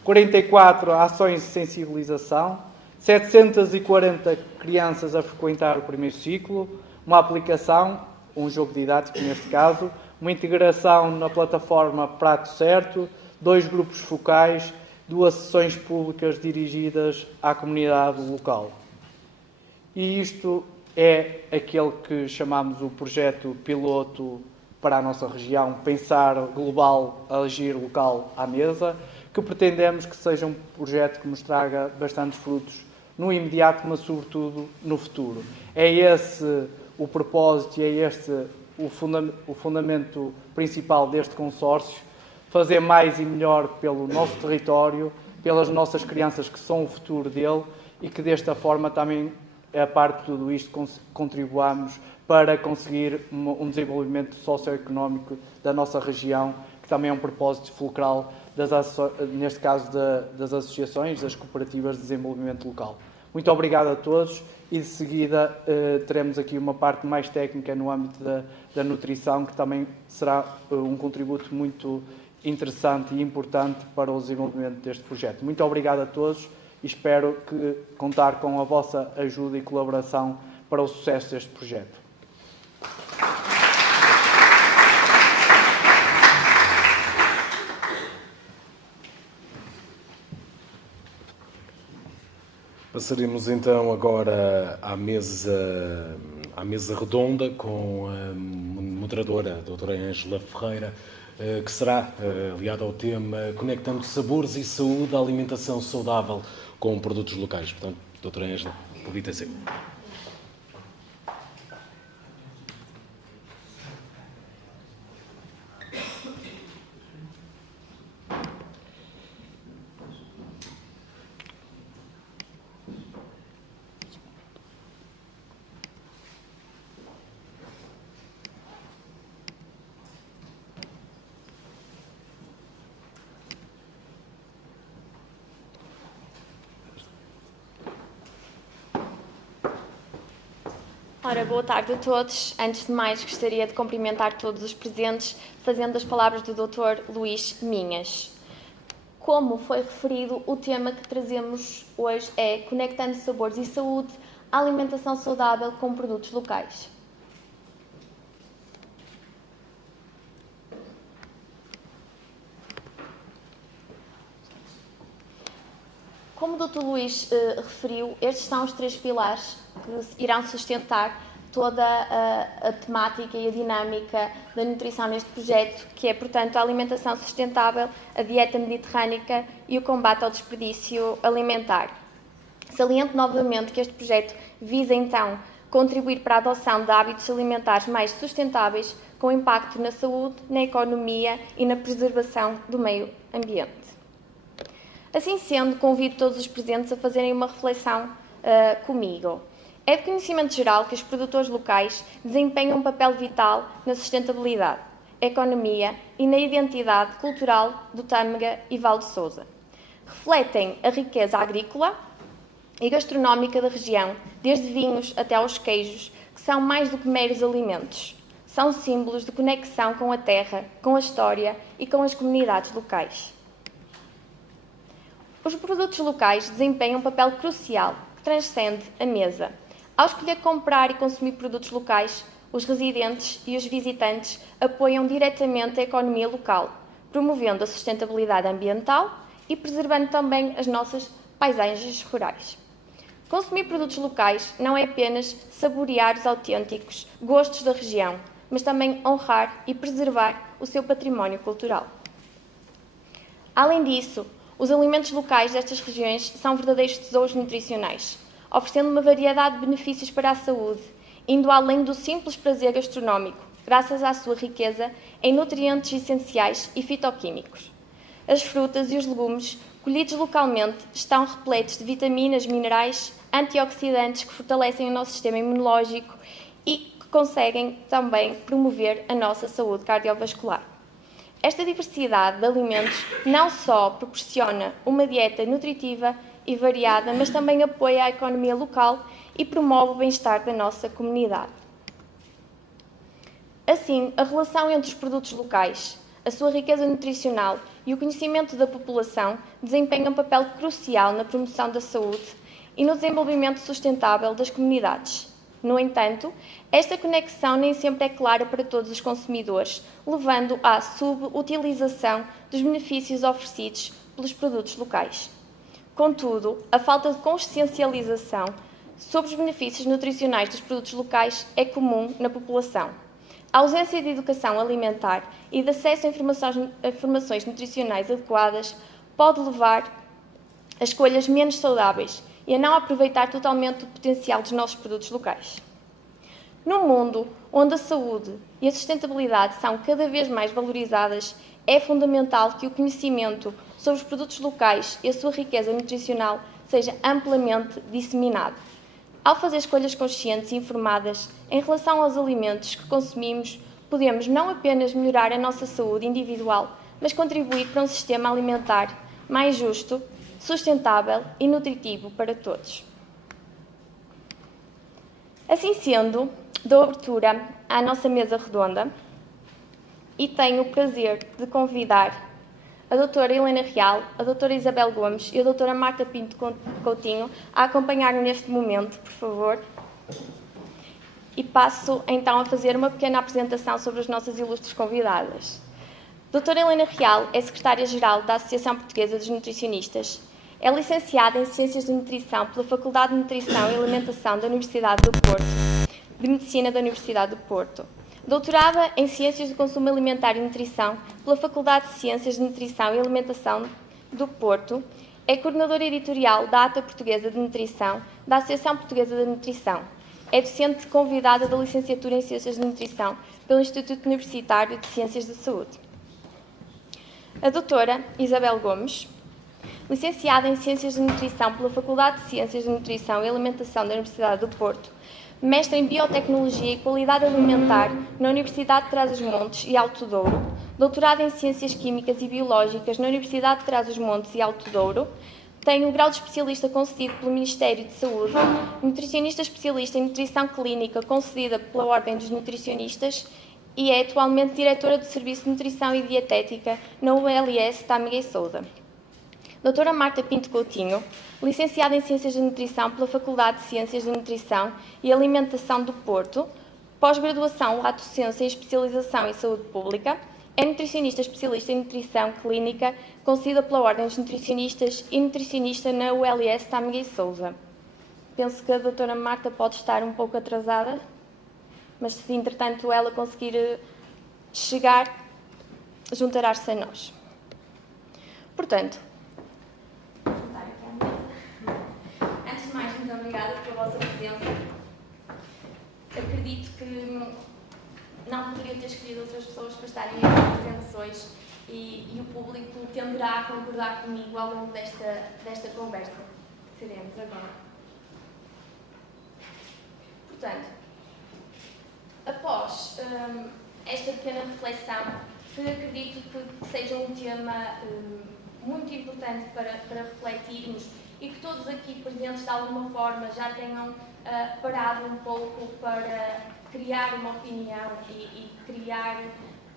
44 ações de sensibilização, 740 crianças a frequentar o primeiro ciclo, uma aplicação, um jogo didático neste caso, uma integração na plataforma Prato Certo, 2 grupos focais, 2 sessões públicas dirigidas à comunidade local. E isto é aquele que chamamos o projeto piloto para a nossa região, Pensar Global, Agir Local à Mesa, que pretendemos que seja um projeto que nos traga bastantes frutos no imediato, mas sobretudo no futuro. É esse o propósito e é este o fundamento principal deste consórcio, fazer mais e melhor pelo nosso território, pelas nossas crianças que são o futuro dele e que desta forma também, a parte de tudo isto, contribuamos para conseguir um desenvolvimento socioeconómico da nossa região, que também é um propósito fulcral, neste caso das associações, das cooperativas de desenvolvimento local. Muito obrigado a todos e de seguida teremos aqui uma parte mais técnica no âmbito da nutrição, que também será um contributo muito interessante e importante para o desenvolvimento deste projeto. Muito obrigado a todos e espero contar com a vossa ajuda e colaboração para o sucesso deste projeto. Passaremos então agora à mesa redonda com a moderadora, a doutora Ângela Ferreira, que será aliada ao tema Conectando Sabores e Saúde à Alimentação Saudável com Produtos Locais. Portanto, doutora Ângela, convite-se. Ora, boa tarde a todos. Antes de mais, gostaria de cumprimentar todos os presentes, fazendo as palavras do Dr. Luís Minhas. Como foi referido, o tema que trazemos hoje é Conectando Sabores e Saúde, à Alimentação Saudável com Produtos Locais. Como o Dr. Luís referiu, estes são os 3 pilares que irão sustentar toda a temática e a dinâmica da nutrição neste projeto, que é, portanto, a alimentação sustentável, a dieta mediterrânica e o combate ao desperdício alimentar. Saliento novamente que este projeto visa, então, contribuir para a adoção de hábitos alimentares mais sustentáveis, com impacto na saúde, na economia e na preservação do meio ambiente. Assim sendo, convido todos os presentes a fazerem uma reflexão comigo. É de conhecimento geral que os produtores locais desempenham um papel vital na sustentabilidade, economia e na identidade cultural do Tâmega e Val de Sousa. Refletem a riqueza agrícola e gastronómica da região, desde vinhos até aos queijos, que são mais do que meros alimentos. São símbolos de conexão com a terra, com a história e com as comunidades locais. Os produtos locais desempenham um papel crucial que transcende a mesa. Ao escolher comprar e consumir produtos locais, os residentes e os visitantes apoiam diretamente a economia local, promovendo a sustentabilidade ambiental e preservando também as nossas paisagens rurais. Consumir produtos locais não é apenas saborear os autênticos gostos da região, mas também honrar e preservar o seu património cultural. Além disso, os alimentos locais destas regiões são verdadeiros tesouros nutricionais, oferecendo uma variedade de benefícios para a saúde, indo além do simples prazer gastronómico, graças à sua riqueza em nutrientes essenciais e fitoquímicos. As frutas e os legumes colhidos localmente estão repletos de vitaminas, minerais, antioxidantes que fortalecem o nosso sistema imunológico e que conseguem também promover a nossa saúde cardiovascular. Esta diversidade de alimentos não só proporciona uma dieta nutritiva e variada, mas também apoia a economia local e promove o bem-estar da nossa comunidade. Assim, a relação entre os produtos locais, a sua riqueza nutricional e o conhecimento da população desempenham um papel crucial na promoção da saúde e no desenvolvimento sustentável das comunidades. No entanto, esta conexão nem sempre é clara para todos os consumidores, levando à subutilização dos benefícios oferecidos pelos produtos locais. Contudo, a falta de consciencialização sobre os benefícios nutricionais dos produtos locais é comum na população. A ausência de educação alimentar e de acesso a informações nutricionais adequadas pode levar a escolhas menos saudáveis e a não aproveitar totalmente o potencial dos nossos produtos locais. Num mundo onde a saúde e a sustentabilidade são cada vez mais valorizadas, é fundamental que o conhecimento sobre os produtos locais e a sua riqueza nutricional seja amplamente disseminado. Ao fazer escolhas conscientes e informadas em relação aos alimentos que consumimos, podemos não apenas melhorar a nossa saúde individual, mas contribuir para um sistema alimentar mais justo, sustentável e nutritivo para todos. Assim sendo, dou abertura à nossa mesa redonda e tenho o prazer de convidar a doutora Helena Real, a doutora Isabel Gomes e a doutora Marta Pinto Coutinho a acompanhar-me neste momento, por favor. E passo então a fazer uma pequena apresentação sobre as nossas ilustres convidadas. Doutora Helena Real é secretária-geral da Associação Portuguesa dos Nutricionistas. É licenciada em Ciências de Nutrição pela Faculdade de Nutrição e Alimentação da Universidade do Porto, de Medicina da Universidade do Porto. Doutorada em Ciências do Consumo Alimentar e Nutrição pela Faculdade de Ciências de Nutrição e Alimentação do Porto. É coordenadora editorial da ATA Portuguesa de Nutrição, da Associação Portuguesa de Nutrição. É docente convidada da Licenciatura em Ciências de Nutrição pelo Instituto Universitário de Ciências da Saúde. A doutora Isabel Gomes, licenciada em Ciências de Nutrição pela Faculdade de Ciências de Nutrição e Alimentação da Universidade do Porto, mestre em Biotecnologia e Qualidade Alimentar na Universidade de Trás-os-Montes e Alto Douro, doutorado em Ciências Químicas e Biológicas na Universidade de Trás-os-Montes e Alto Douro, tem o grau de especialista concedido pelo Ministério de Saúde, nutricionista especialista em Nutrição Clínica concedida pela Ordem dos Nutricionistas e é atualmente diretora do Serviço de Nutrição e Dietética na ULS Tâmega e Sousa. Doutora Marta Pinto Coutinho, licenciada em Ciências de Nutrição pela Faculdade de Ciências de Nutrição e Alimentação do Porto, pós-graduação Lato Sensu em Especialização em Saúde Pública É nutricionista especialista em nutrição clínica, concedida pela Ordem dos Nutricionistas e nutricionista na ULS Tâmega e Sousa. Penso que a doutora Marta pode estar um pouco atrasada, mas se entretanto ela conseguir chegar, juntará-se a nós. Portanto, antes de mais, muito obrigada pela vossa presença. Acredito que não poderia ter escolhido outras pessoas para estarem aqui presentes hoje e o público tenderá a concordar comigo ao longo desta conversa que teremos agora. Portanto, após esta pequena reflexão, que acredito que seja um tema muito importante para refletirmos e que todos aqui presentes de alguma forma já tenham parado um pouco para criar uma opinião e criar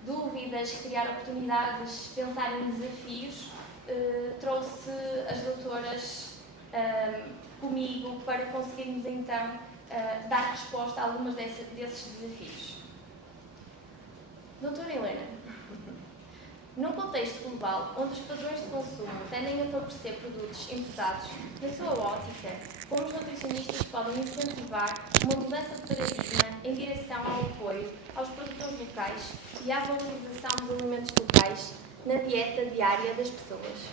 dúvidas, criar oportunidades, pensar em desafios, trouxe as doutoras comigo para conseguirmos então dar resposta a alguns desses desafios. Doutora Helena, num contexto global onde os padrões de consumo tendem a favorecer produtos importados, na sua ótica, como os nutricionistas podem incentivar uma mudança de paradigma em direção ao apoio aos produtores locais e à valorização dos alimentos locais na dieta diária das pessoas?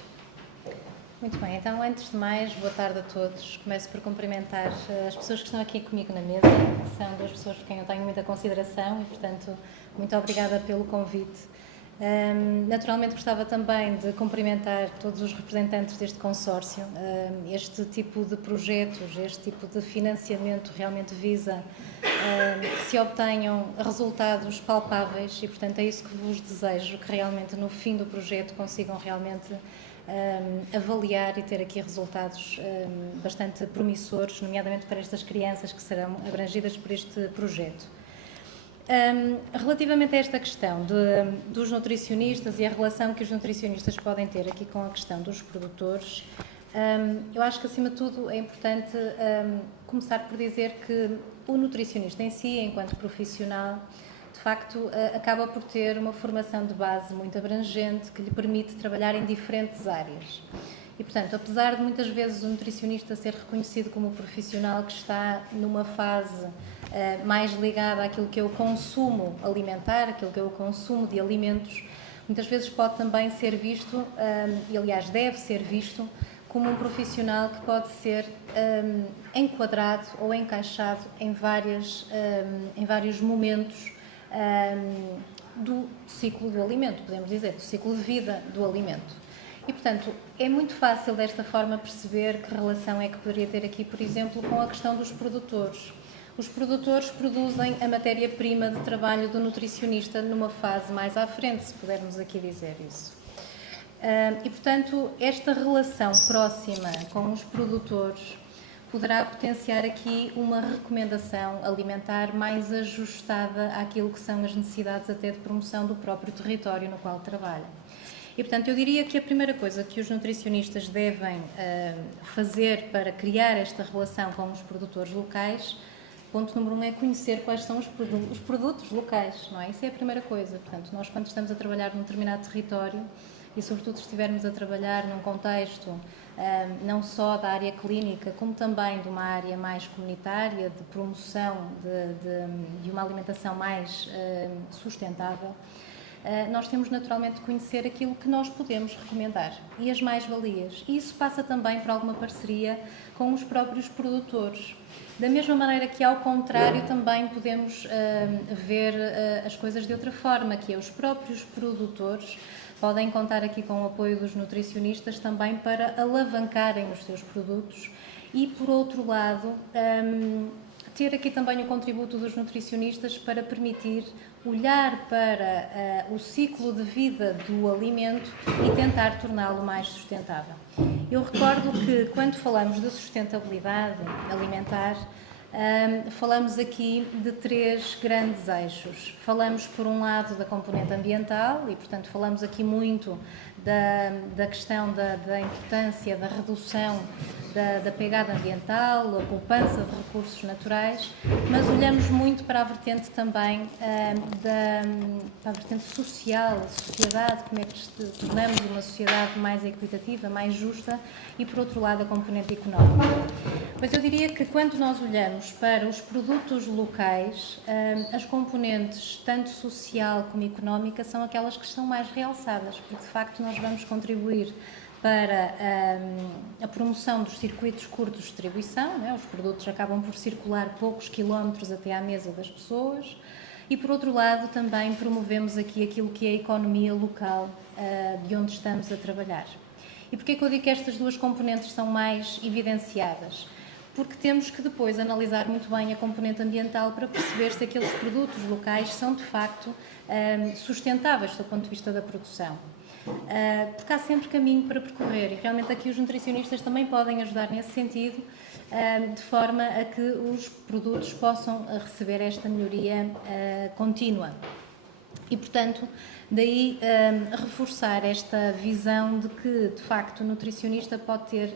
Muito bem, então antes de mais, boa tarde a todos. Começo por cumprimentar as pessoas que estão aqui comigo na mesa, que são duas pessoas por quem eu tenho muita consideração e, portanto, muito obrigada pelo convite. Naturalmente gostava também de cumprimentar todos os representantes deste consórcio. Este tipo de projetos, este tipo de financiamento realmente visa que se obtenham resultados palpáveis e, portanto, é isso que vos desejo, que realmente no fim do projeto consigam realmente avaliar e ter aqui resultados bastante promissores, nomeadamente para estas crianças que serão abrangidas por este projeto. Relativamente a esta questão dos nutricionistas e a relação que os nutricionistas podem ter aqui com a questão dos produtores, eu acho que, acima de tudo, é importante começar por dizer que o nutricionista em si, enquanto profissional, de facto, acaba por ter uma formação de base muito abrangente que lhe permite trabalhar em diferentes áreas. E, portanto, apesar de muitas vezes o nutricionista ser reconhecido como profissional que está numa fase mais ligada àquilo que é o consumo alimentar, aquilo que é o consumo de alimentos, muitas vezes pode também ser visto, e aliás deve ser visto, como um profissional que pode ser enquadrado ou encaixado em vários momentos do ciclo do alimento, podemos dizer, do ciclo de vida do alimento. E, portanto, é muito fácil desta forma perceber que relação é que poderia ter aqui, por exemplo, com a questão dos produtores. Os produtores produzem a matéria-prima de trabalho do nutricionista numa fase mais à frente, se pudermos aqui dizer isso. E, portanto, esta relação próxima com os produtores poderá potenciar aqui uma recomendação alimentar mais ajustada àquilo que são as necessidades até de promoção do próprio território no qual trabalha. E, portanto, eu diria que a primeira coisa que os nutricionistas devem fazer para criar esta relação com os produtores locais, ponto número 1, é conhecer quais são os produtos locais, não é? Isso é a primeira coisa. Portanto, nós, quando estamos a trabalhar num determinado território, e sobretudo se estivermos a trabalhar num contexto não só da área clínica, como também de uma área mais comunitária, de promoção de uma alimentação mais sustentável, nós temos naturalmente de conhecer aquilo que nós podemos recomendar e as mais-valias. E isso passa também por alguma parceria com os próprios produtores. Da mesma maneira que, ao contrário, também podemos ver as coisas de outra forma, que é os próprios produtores podem contar aqui com o apoio dos nutricionistas também para alavancarem os seus produtos e, por outro lado, ter aqui também o contributo dos nutricionistas para permitir olhar para o ciclo de vida do alimento e tentar torná-lo mais sustentável. Eu recordo que, quando falamos de sustentabilidade alimentar, falamos aqui de 3 grandes eixos. Falamos, por um lado, da componente ambiental e, portanto, falamos aqui muito da questão da importância da redução da pegada ambiental, a poupança de recursos naturais, mas olhamos muito para a vertente também para a vertente social, a sociedade, como é que tornamos uma sociedade mais equitativa, mais justa, e por outro lado a componente económica. Mas eu diria que quando nós olhamos para os produtos locais, as componentes tanto social como económica são aquelas que são mais realçadas, porque de facto nós vamos contribuir para a promoção dos circuitos curtos de distribuição, né? Os produtos acabam por circular poucos quilómetros até à mesa das pessoas, e por outro lado também promovemos aqui aquilo que é a economia local de onde estamos a trabalhar. E porquê que eu digo que estas duas componentes são mais evidenciadas? Porque temos que depois analisar muito bem a componente ambiental para perceber se aqueles produtos locais são de facto sustentáveis do ponto de vista da produção. Porque há sempre caminho para percorrer e realmente aqui os nutricionistas também podem ajudar nesse sentido, de forma a que os produtos possam receber esta melhoria contínua. E, portanto, daí reforçar esta visão de que, de facto, o nutricionista pode ter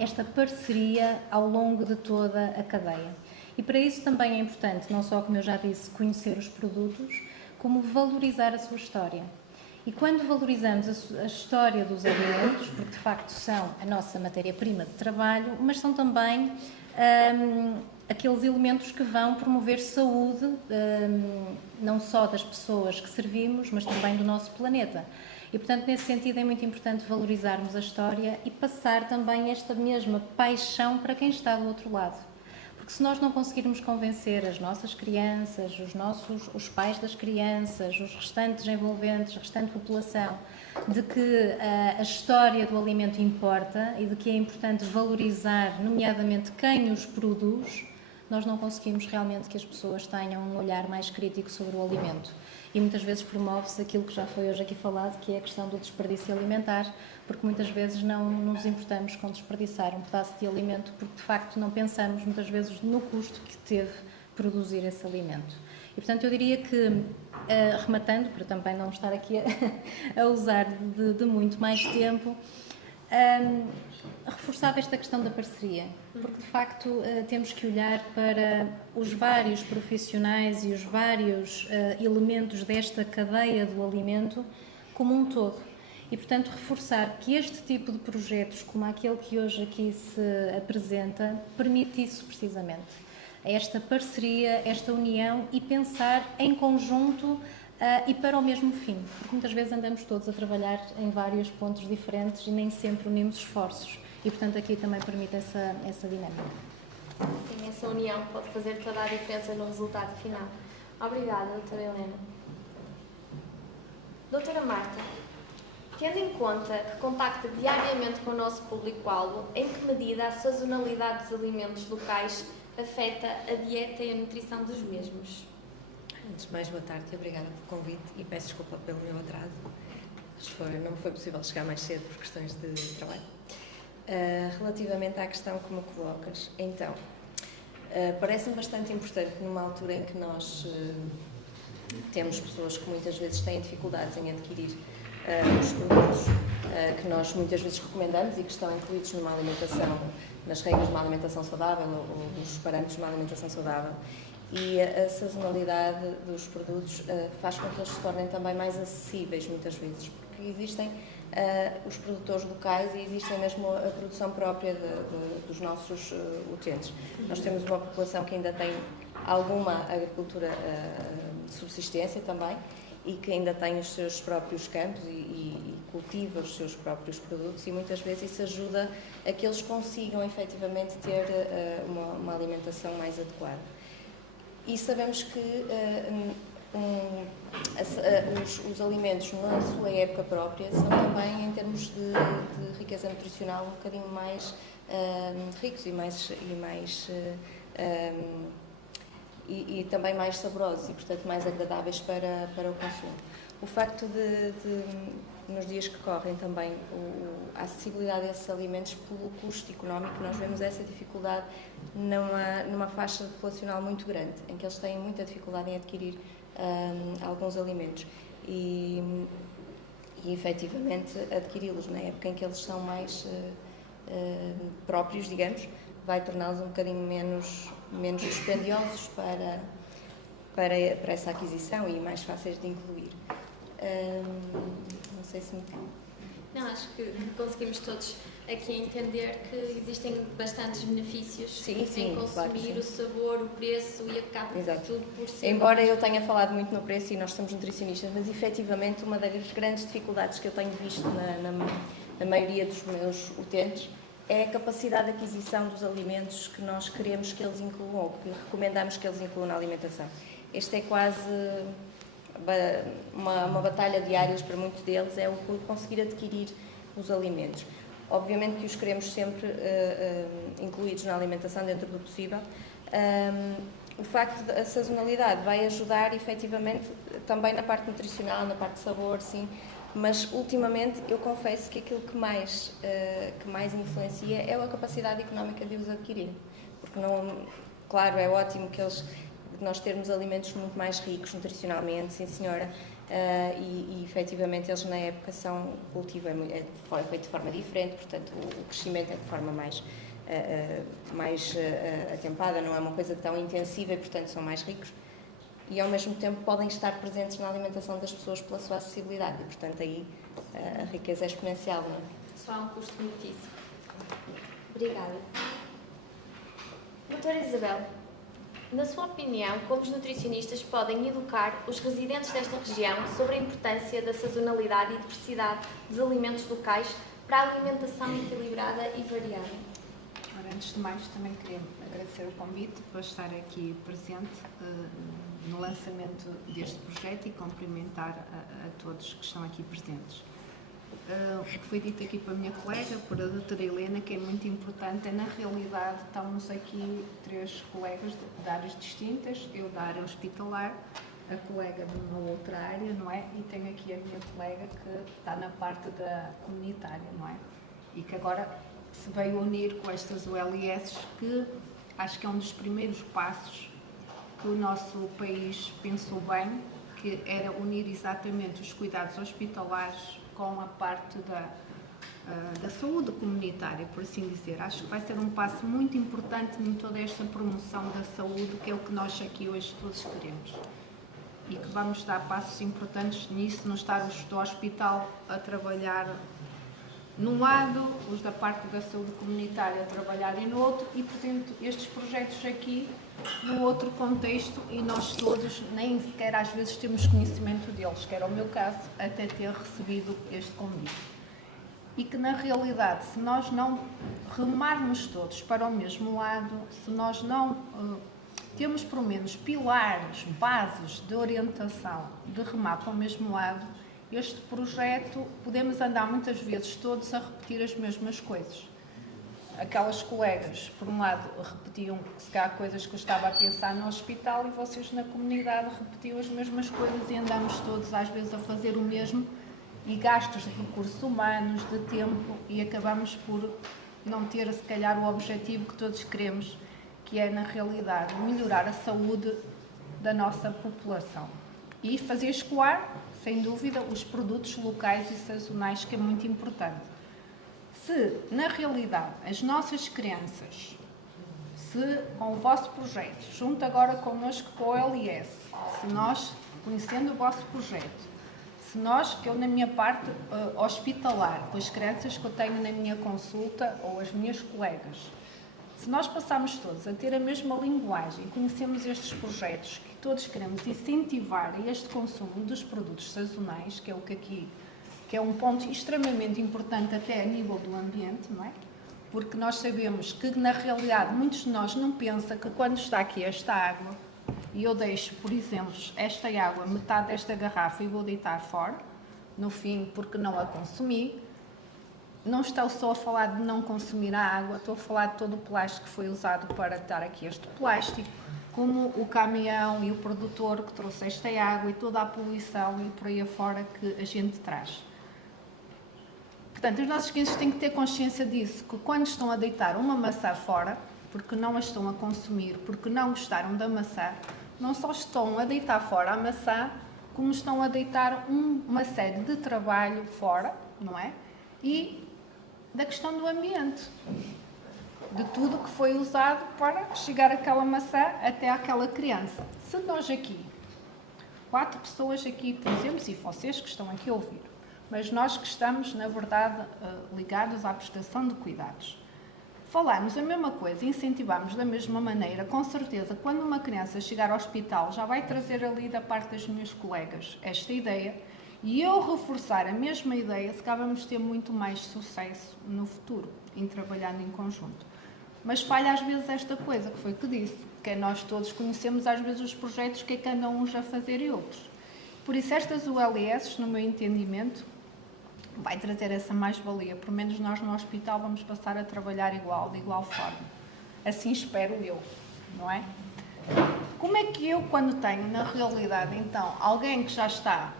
esta parceria ao longo de toda a cadeia. E para isso também é importante, não só, como eu já disse, conhecer os produtos, como valorizar a sua história. E quando valorizamos a história dos alimentos, porque de facto são a nossa matéria-prima de trabalho, mas são também aqueles elementos que vão promover saúde, não só das pessoas que servimos, mas também do nosso planeta. E, portanto, nesse sentido é muito importante valorizarmos a história e passar também esta mesma paixão para quem está do outro lado. Porque se nós não conseguirmos convencer as nossas crianças, os pais das crianças, os restantes envolventes, a restante população, de que a história do alimento importa e de que é importante valorizar, nomeadamente, quem os produz, nós não conseguimos realmente que as pessoas tenham um olhar mais crítico sobre o alimento. E muitas vezes promove-se aquilo que já foi hoje aqui falado, que é a questão do desperdício alimentar, porque muitas vezes não nos importamos com desperdiçar um pedaço de alimento, porque de facto não pensamos muitas vezes no custo que teve produzir esse alimento. E portanto eu diria que, rematando, para também não estar aqui a usar de muito mais tempo, reforçava esta questão da parceria, porque de facto temos que olhar para os vários profissionais e os vários elementos desta cadeia do alimento como um todo. E, portanto, reforçar que este tipo de projetos, como aquele que hoje aqui se apresenta, permite isso precisamente. Esta parceria, esta união e pensar em conjunto e para o mesmo fim. Porque muitas vezes andamos todos a trabalhar em vários pontos diferentes e nem sempre unimos esforços. E, portanto, aqui também permite essa dinâmica. Sim, essa união pode fazer toda a diferença no resultado final. Obrigada, doutora Helena. Doutora Marta, tendo em conta que contacta diariamente com o nosso público-alvo, em que medida a sazonalidade dos alimentos locais afeta a dieta e a nutrição dos mesmos? Antes de mais, boa tarde e obrigada pelo convite e peço desculpa pelo meu atraso. Não me foi possível chegar mais cedo por questões de trabalho. Relativamente à questão que me colocas, então, parece-me bastante importante numa altura em que nós temos pessoas que muitas vezes têm dificuldades em adquirir os produtos que nós muitas vezes recomendamos e que estão incluídos numa alimentação, nas regras de uma alimentação saudável ou nos parâmetros de uma alimentação saudável. E a sazonalidade dos produtos faz com que eles se tornem também mais acessíveis muitas vezes, porque existem os produtores locais e existem mesmo a produção própria dos nossos utentes. Nós temos uma população que ainda tem alguma agricultura de subsistência também e que ainda tem os seus próprios campos e cultiva os seus próprios produtos e muitas vezes isso ajuda a que eles consigam efetivamente ter uma alimentação mais adequada. E sabemos que os alimentos na sua época própria são também, em termos de riqueza nutricional, um bocadinho mais ricos e também mais saborosos e, portanto, mais agradáveis para o consumo. O facto de nos dias que correm também a acessibilidade a esses alimentos pelo custo económico, nós vemos essa dificuldade numa faixa populacional muito grande, em que eles têm muita dificuldade em adquirir alguns alimentos. E e efetivamente adquiri-los na época em que eles são mais próprios, digamos, vai torná-los um bocadinho menos dispendiosos para essa aquisição e mais fáceis de incluir. Não sei se me... Não, acho que conseguimos todos aqui entender que existem bastantes benefícios em consumir, claro, o sabor, o preço e acaba tudo por ser... Embora eu tenha falado muito no preço e nós somos nutricionistas, mas efetivamente uma das grandes dificuldades que eu tenho visto na maioria dos meus utentes é a capacidade de aquisição dos alimentos que nós queremos que eles incluam, ou que recomendamos que eles incluam na alimentação. Este é quase uma batalha diária para muitos deles, é o conseguir adquirir os alimentos. Obviamente que os queremos sempre incluídos na alimentação dentro do possível. O facto da sazonalidade vai ajudar efetivamente também na parte nutricional, na parte de sabor, sim, mas ultimamente eu confesso que aquilo que mais influencia é a capacidade económica de os adquirir. Porque claro, é ótimo que nós termos alimentos muito mais ricos nutricionalmente, sim senhora, e efetivamente eles na época o cultivo é feito de forma diferente, portanto o crescimento é de forma mais atempada, não é uma coisa tão intensiva e portanto são mais ricos e ao mesmo tempo podem estar presentes na alimentação das pessoas pela sua acessibilidade e portanto aí a riqueza é exponencial, não é? Só há um custo-benefício. Obrigada. Doutora Isabel, na sua opinião, como os nutricionistas podem educar os residentes desta região sobre a importância da sazonalidade e diversidade dos alimentos locais para a alimentação equilibrada e variada? Ora, antes de mais, também queria agradecer o convite para estar aqui presente no lançamento deste projeto e cumprimentar a todos que estão aqui presentes. O que foi dito aqui pela minha colega, por a doutora Helena, que é muito importante, é na realidade estamos aqui 3 colegas de áreas distintas, eu da área hospitalar, a colega de uma outra área, não é? E tenho aqui a minha colega que está na parte da comunitária, não é? E que agora se veio unir com estas OLS, que acho que é um dos primeiros passos que o nosso país pensou bem, que era unir exatamente os cuidados hospitalares com a parte da saúde comunitária, por assim dizer. Acho que vai ser um passo muito importante em toda esta promoção da saúde, que é o que nós aqui hoje todos queremos. E que vamos dar passos importantes nisso, não estar os do hospital a trabalhar num lado, os da parte da saúde comunitária a trabalharem no outro, e, portanto, estes projetos aqui num outro contexto e nós todos nem sequer às vezes temos conhecimento deles, que era o meu caso, até ter recebido este convite. E que na realidade, se nós não remarmos todos para o mesmo lado, se nós não temos pelo menos pilares, bases de orientação, de remar para o mesmo lado, este projeto podemos andar muitas vezes todos a repetir as mesmas coisas. Aquelas colegas, por um lado, repetiam se calhar coisas que eu estava a pensar no hospital e vocês na comunidade repetiam as mesmas coisas e andamos todos às vezes a fazer o mesmo e gastos de recursos humanos, de tempo, e acabamos por não ter se calhar o objetivo que todos queremos, que é na realidade melhorar a saúde da nossa população e fazer escoar, sem dúvida, os produtos locais e sazonais, que é muito importante. Se, na realidade, as nossas crianças, se com o vosso projeto, junto agora connosco com a OLS, se nós, conhecendo o vosso projeto, se nós, que eu na minha parte hospitalar, com as crianças que eu tenho na minha consulta, ou as minhas colegas, se nós passarmos todos a ter a mesma linguagem, conhecemos estes projetos que todos queremos incentivar a este consumo dos produtos sazonais, que é o que aqui, que é um ponto extremamente importante até a nível do ambiente, não é? Porque nós sabemos que, na realidade, muitos de nós não pensam que quando está aqui esta água, e eu deixo, por exemplo, esta água, metade desta garrafa, e vou deitar fora, no fim, porque não a consumi, não estou só a falar de não consumir a água, estou a falar de todo o plástico que foi usado para dar aqui este plástico, como o caminhão e o produtor que trouxe esta água e toda a poluição e por aí afora que a gente traz. Portanto, os nossos clientes têm que ter consciência disso, que quando estão a deitar uma maçã fora, porque não a estão a consumir, porque não gostaram da maçã, não só estão a deitar fora a maçã, como estão a deitar uma série de trabalho fora, não é? E da questão do ambiente, de tudo que foi usado para chegar aquela maçã até àquela criança. Se nós aqui, 4 pessoas aqui, por exemplo, e vocês que estão aqui a ouvir, mas nós que estamos, na verdade, ligados à prestação de cuidados, falarmos a mesma coisa, incentivamos da mesma maneira, com certeza, quando uma criança chegar ao hospital, já vai trazer ali da parte das minhas colegas esta ideia, e eu reforçar a mesma ideia, se calhar vamos ter muito mais sucesso no futuro, em trabalhando em conjunto. Mas falha às vezes esta coisa, que foi o que disse, que é nós todos conhecemos às vezes os projetos que é que andam uns a fazer e outros. Por isso estas ULS, no meu entendimento, vai trazer essa mais-valia. Pelo menos nós no hospital vamos passar a trabalhar igual, de igual forma. Assim espero eu, não é? Como é que eu, quando tenho, na realidade, então, alguém que já está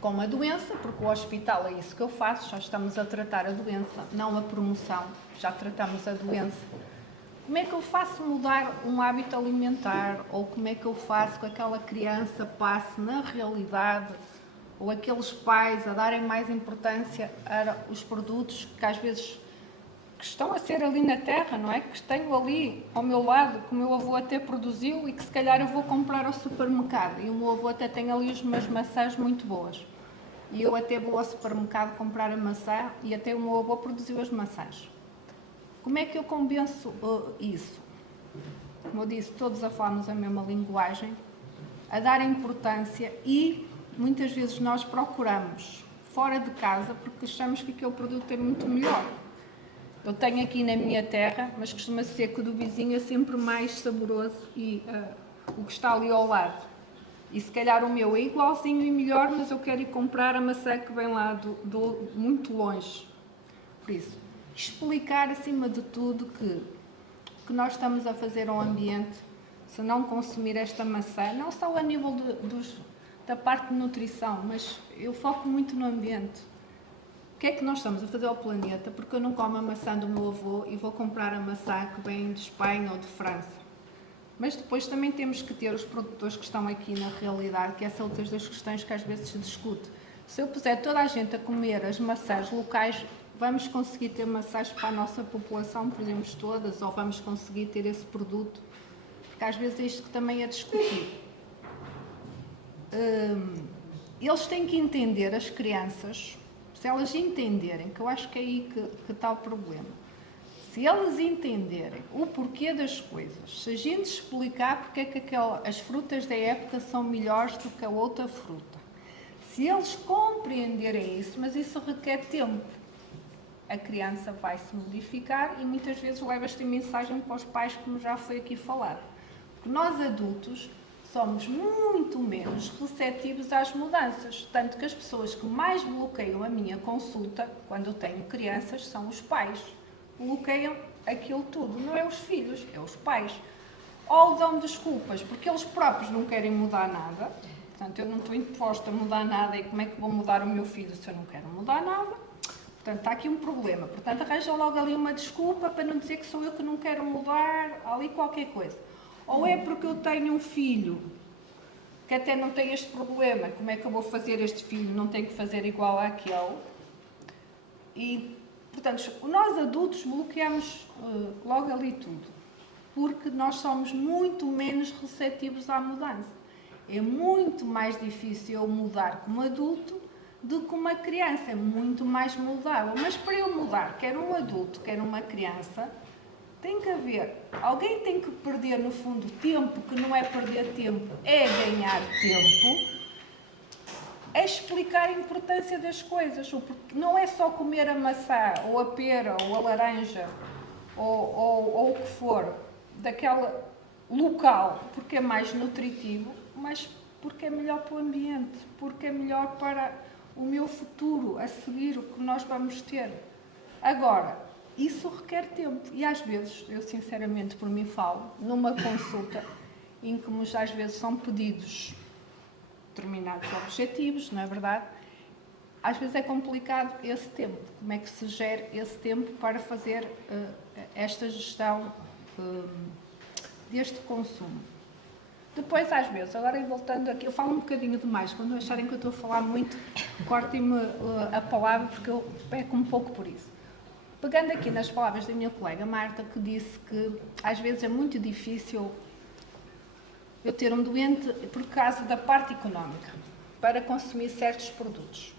com uma doença, porque o hospital é isso que eu faço, já estamos a tratar a doença, não a promoção, já tratamos a doença. Como é que eu faço mudar um hábito alimentar? Ou como é que eu faço que aquela criança passe, na realidade, ou aqueles pais a darem mais importância aos produtos que às vezes que estão a ser ali na terra, não é? Que tenho ali ao meu lado, que o meu avô até produziu e que se calhar eu vou comprar ao supermercado. E o meu avô até tem ali umas maçãs muito boas. E eu até vou ao supermercado comprar a maçã e até o meu avô produziu as maçãs. Como é que eu convenço isso? Como eu disse, todos a falarmos a mesma linguagem, a dar importância e muitas vezes nós procuramos fora de casa porque achamos que aquele produto é muito melhor. Eu tenho aqui na minha terra, mas costuma ser que o do vizinho é sempre mais saboroso e o que está ali ao lado. E se calhar o meu é igualzinho e melhor, mas eu quero ir comprar a maçã que vem lá muito longe. Por isso, explicar acima de tudo que o que nós estamos a fazer ao ambiente, se não consumir esta maçã, não só a nível da parte de nutrição, mas eu foco muito no ambiente. O que é que nós estamos a fazer ao planeta? Porque eu não como a maçã do meu avô e vou comprar a maçã que vem de Espanha ou de França. Mas depois também temos que ter os produtores que estão aqui na realidade, que essa é outra das questões que às vezes se discute. Se eu puser toda a gente a comer as maçãs locais, vamos conseguir ter maçãs para a nossa população, por exemplo, todas, ou vamos conseguir ter esse produto? Porque às vezes é isto que também é discutido. Eles têm que entender, as crianças, se elas entenderem, que eu acho que é aí que está o problema, se elas entenderem o porquê das coisas, se a gente explicar porque é que as frutas da época são melhores do que a outra fruta, se eles compreenderem isso, mas isso requer tempo, a criança vai se modificar e muitas vezes leva esta mensagem para os pais, como já foi aqui falado. Porque nós adultos somos muito menos receptivos às mudanças, tanto que as pessoas que mais bloqueiam a minha consulta, quando eu tenho crianças, são os pais. Bloqueiam aquilo tudo, não é os filhos, é os pais. Ou dão desculpas, porque eles próprios não querem mudar nada, portanto eu não estou imposta a mudar nada e como é que vou mudar o meu filho se eu não quero mudar nada? Portanto, está aqui um problema. Portanto, arranjam logo ali uma desculpa para não dizer que sou eu que não quero mudar, ali qualquer coisa. Ou é porque eu tenho um filho que até não tem este problema, como é que eu vou fazer este filho, não tem que fazer igual àquele? E, portanto, nós adultos bloqueamos logo ali tudo, porque nós somos muito menos receptivos à mudança. É muito mais difícil eu mudar como adulto do que uma criança, é muito mais moldável. Mas para eu mudar, quer um adulto, quer uma criança, tem que haver, alguém tem que perder no fundo tempo, que não é perder tempo, é ganhar tempo, é explicar a importância das coisas. Não é só comer a maçã, ou a pera, ou a laranja, ou o que for, daquela local, porque é mais nutritivo, mas porque é melhor para o ambiente, porque é melhor para o meu futuro, a seguir, o que nós vamos ter. Agora, isso requer tempo e às vezes, eu sinceramente por mim falo, numa consulta em que às vezes são pedidos determinados objetivos, não é verdade? Às vezes é complicado esse tempo, como é que se gera esse tempo para fazer esta gestão deste consumo. Depois, às vezes, agora voltando aqui, eu falo um bocadinho demais, quando acharem que eu estou a falar muito, cortem-me a palavra, porque eu peco um pouco por isso. Pegando aqui nas palavras da minha colega Marta, que disse que às vezes é muito difícil eu ter um doente por causa da parte económica, para consumir certos produtos.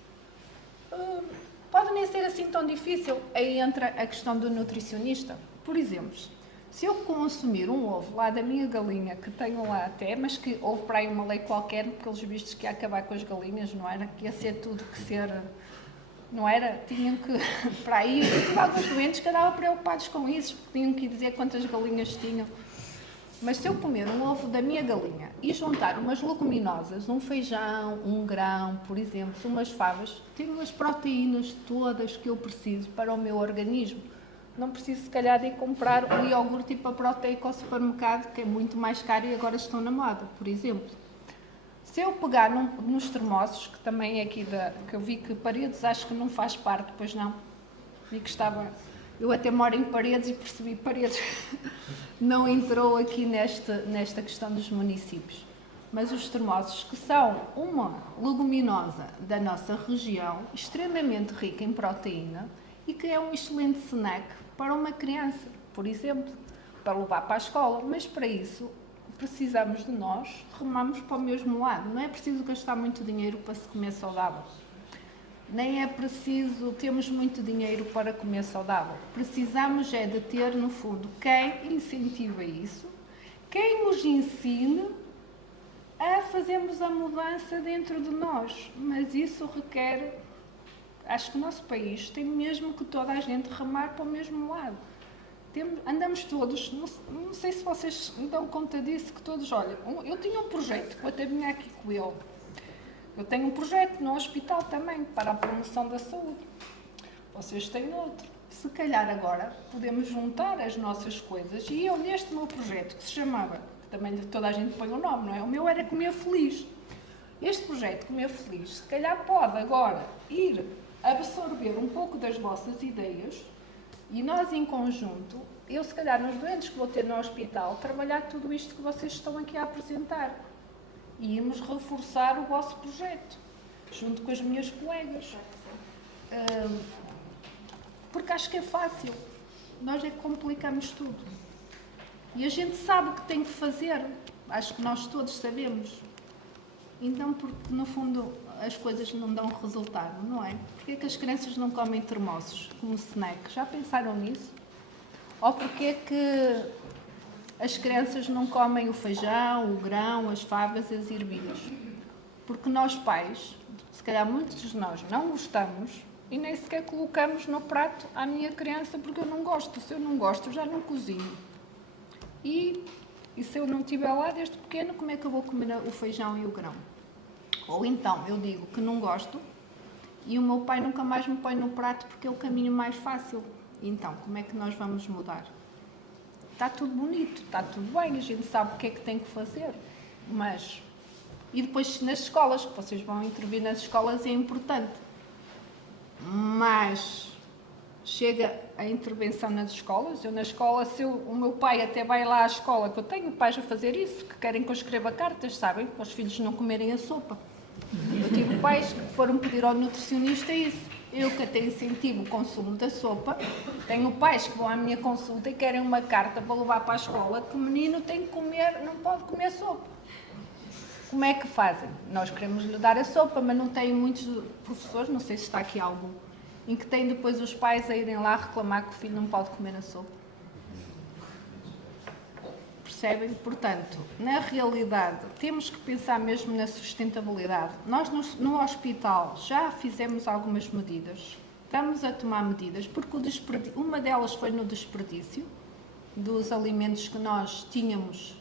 Pode nem ser assim tão difícil, aí entra a questão do nutricionista. Por exemplo, se eu consumir um ovo lá da minha galinha, que tenho lá até, mas que houve para aí uma lei qualquer, pelos vistos que ia acabar com as galinhas, não era? Que ia ser tudo que ser... Não era? Tinham que... Para aí, eu tive alguns doentes que andavam preocupados com isso, porque tinham que dizer quantas galinhas tinham. Mas se eu comer um ovo da minha galinha e juntar umas leguminosas, um feijão, um grão, por exemplo, umas favas, tenho as proteínas todas que eu preciso para o meu organismo. Não preciso, se calhar, de ir comprar um iogurte tipo a proteico ao supermercado, que é muito mais caro e agora estão na moda, por exemplo. Se eu pegar nos termossos, que também é aqui que eu vi que Paredes, acho que não faz parte, pois não. Vi que estava... Eu até moro em Paredes e percebi Paredes não entrou aqui nesta questão dos municípios. Mas os termossos, que são uma leguminosa da nossa região, extremamente rica em proteína e que é um excelente snack para uma criança, por exemplo, para levar para a escola. Mas para isso precisamos de nós remarmos para o mesmo lado. Não é preciso gastar muito dinheiro para se comer saudável. Nem é preciso termos muito dinheiro para comer saudável. Precisamos é de ter, no fundo, quem incentiva isso, quem nos ensine a fazermos a mudança dentro de nós. Mas isso requer... Acho que o nosso país tem mesmo que toda a gente remar para o mesmo lado. Andamos todos, não sei se vocês dão conta disso, que todos, olha, eu tinha um projeto, que eu até vinha aqui com ele. Eu tenho um projeto no hospital também, para a promoção da saúde. Vocês têm outro. Se calhar agora podemos juntar as nossas coisas e eu neste meu projeto, que se chamava, também toda a gente põe o nome, não é? O meu era Comer Feliz. Este projeto Comer Feliz, se calhar pode agora ir absorver um pouco das vossas ideias e nós em conjunto, eu se calhar nos doentes que vou ter no hospital, trabalhar tudo isto que vocês estão aqui a apresentar. E irmos reforçar o vosso projeto, junto com as minhas colegas. Porque acho que é fácil. Nós é que complicamos tudo. E a gente sabe o que tem que fazer. Acho que nós todos sabemos. Então, porque no fundo as coisas não dão resultado, não é? Porquê é que as crianças não comem termossos como snack? Já pensaram nisso? Ou porquê é que as crianças não comem o feijão, o grão, as favas e as ervilhas? Porque nós pais, se calhar muitos de nós não gostamos e nem sequer colocamos no prato à minha criança porque eu não gosto. Se eu não gosto, eu já não cozinho. E se eu não estiver lá desde pequeno, como é que eu vou comer o feijão e o grão? Ou então eu digo que não gosto e o meu pai nunca mais me põe no prato porque é o caminho mais fácil. Então, como é que nós vamos mudar? Está tudo bonito, está tudo bem, a gente sabe o que é que tem que fazer, mas... E depois nas escolas, que vocês vão intervir nas escolas, é importante. Mas chega a intervenção nas escolas, eu na escola, o meu pai até vai lá à escola, que eu tenho pais a fazer isso, que querem que eu escreva cartas, sabem, para os filhos não comerem a sopa. Eu tive pais que foram pedir ao nutricionista isso. Eu que até incentivo o consumo da sopa, tenho pais que vão à minha consulta e querem uma carta para levar para a escola que o menino tem que comer, não pode comer sopa. Como é que fazem? Nós queremos lhe dar a sopa, mas não tem muitos professores, não sei se está aqui algum, em que tem depois os pais a irem lá reclamar que o filho não pode comer a sopa. Percebem? Portanto, na realidade, temos que pensar mesmo na sustentabilidade. Nós no hospital já fizemos algumas medidas, estamos a tomar medidas, porque uma delas foi no desperdício dos alimentos que nós tínhamos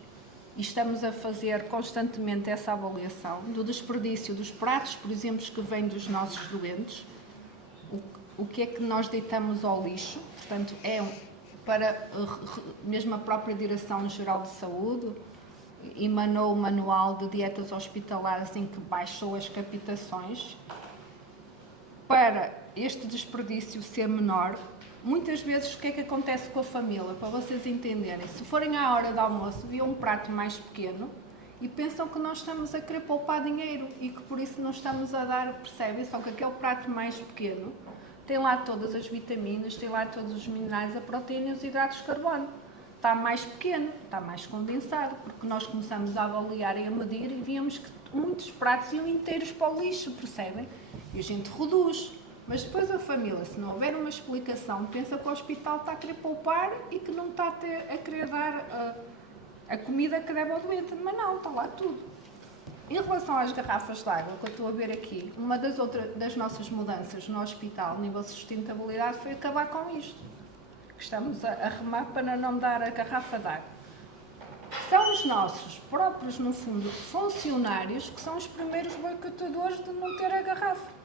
e estamos a fazer constantemente essa avaliação do desperdício dos pratos, por exemplo, que vêm dos nossos doentes, o que é que nós deitamos ao lixo, portanto, para mesmo a própria Direção-Geral de Saúde, emanou o manual de dietas hospitalares em que baixou as captações para este desperdício ser menor. Muitas vezes o que é que acontece com a família, para vocês entenderem, se forem à hora do almoço, viam um prato mais pequeno e pensam que nós estamos a querer poupar dinheiro e que por isso não estamos a dar, percebem? Só que aquele prato mais pequeno tem lá todas as vitaminas, tem lá todos os minerais, a proteína e os hidratos de carbono. Está mais pequeno, está mais condensado, porque nós começamos a avaliar e a medir e víamos que muitos pratos iam inteiros para o lixo, percebem? E a gente reduz. Mas depois a família, se não houver uma explicação, pensa que o hospital está a querer poupar e que não está a querer dar a comida que deve ao doente. Mas não, está lá tudo. Em relação às garrafas de água, que eu estou a ver aqui, uma das nossas mudanças no hospital, a nível de sustentabilidade, foi acabar com isto. Estamos a remar para não dar a garrafa de água. São os nossos próprios, no fundo, funcionários que são os primeiros boicotadores de não ter a garrafa.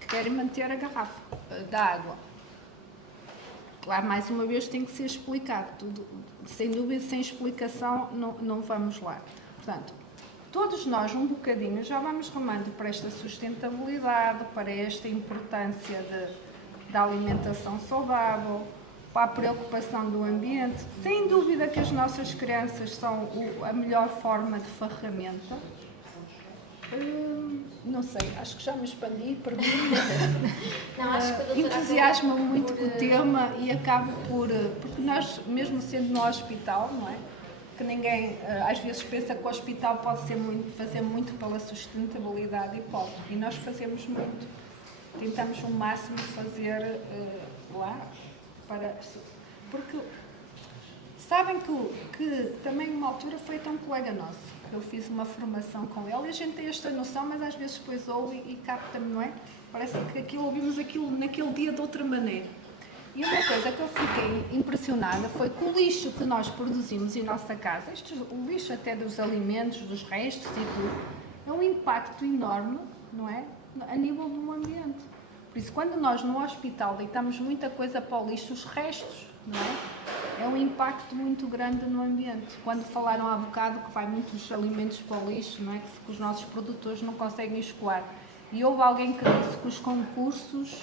Que querem manter a garrafa da água. Claro, mais uma vez tem que ser explicado. Tudo, sem dúvida, sem explicação, não vamos lá. Portanto, todos nós, um bocadinho, já vamos remando para esta sustentabilidade, para esta importância da alimentação saudável, para a preocupação do ambiente. Sem dúvida que as nossas crianças são a melhor forma de ferramenta. Não sei, acho que já me expandi, perdi-me. Entusiasmo-me muito com o tema e acabo porque nós, mesmo sendo no hospital, não é? Que ninguém às vezes pensa que o hospital pode fazer muito pela sustentabilidade e pode. E nós fazemos muito. Tentamos o máximo fazer lá porque sabem que também uma altura foi um colega nosso, que eu fiz uma formação com ele e a gente tem esta noção, mas às vezes depois ouve e capta-me, não é? Parece que ouvimos aquilo naquele dia de outra maneira. E uma coisa que eu fiquei impressionada foi que o lixo que nós produzimos em nossa casa, o lixo até dos alimentos, dos restos e tudo, é um impacto enorme, não é? A nível do ambiente. Por isso, quando nós no hospital deitamos muita coisa para o lixo, os restos, não é? É um impacto muito grande no ambiente. Quando falaram há bocado que vai muitos alimentos para o lixo, não é? Que os nossos produtores não conseguem escoar. E houve alguém que disse que os concursos...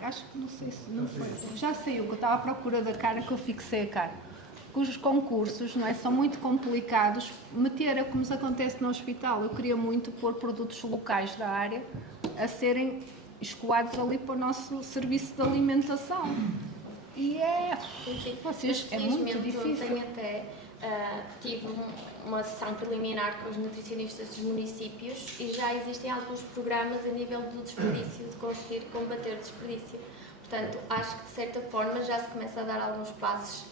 Acho que não sei se não foi. Já saiu, que eu estava à procura da cara que eu fixei a cara. Os concursos, não é, são muito complicados. Meter, como se acontece no hospital, eu queria muito pôr produtos locais da área a serem escoados ali para o nosso serviço de alimentação. E vocês, é muito difícil. Tive uma sessão preliminar com os nutricionistas dos municípios e já existem alguns programas a nível do desperdício, de conseguir combater o desperdício. Portanto, acho que de certa forma já se começa a dar alguns passos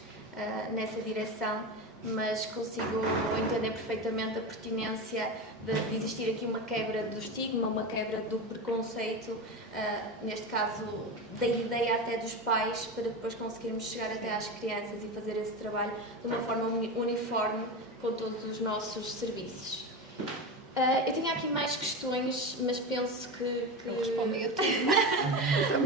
nessa direção, mas consigo entender perfeitamente a pertinência de existir aqui uma quebra do estigma, uma quebra do preconceito, neste caso da ideia até dos pais, para depois conseguirmos chegar até às crianças e fazer esse trabalho de uma forma uniforme com todos os nossos serviços. Eu tinha aqui mais questões, mas penso que... Eu respondi a tudo.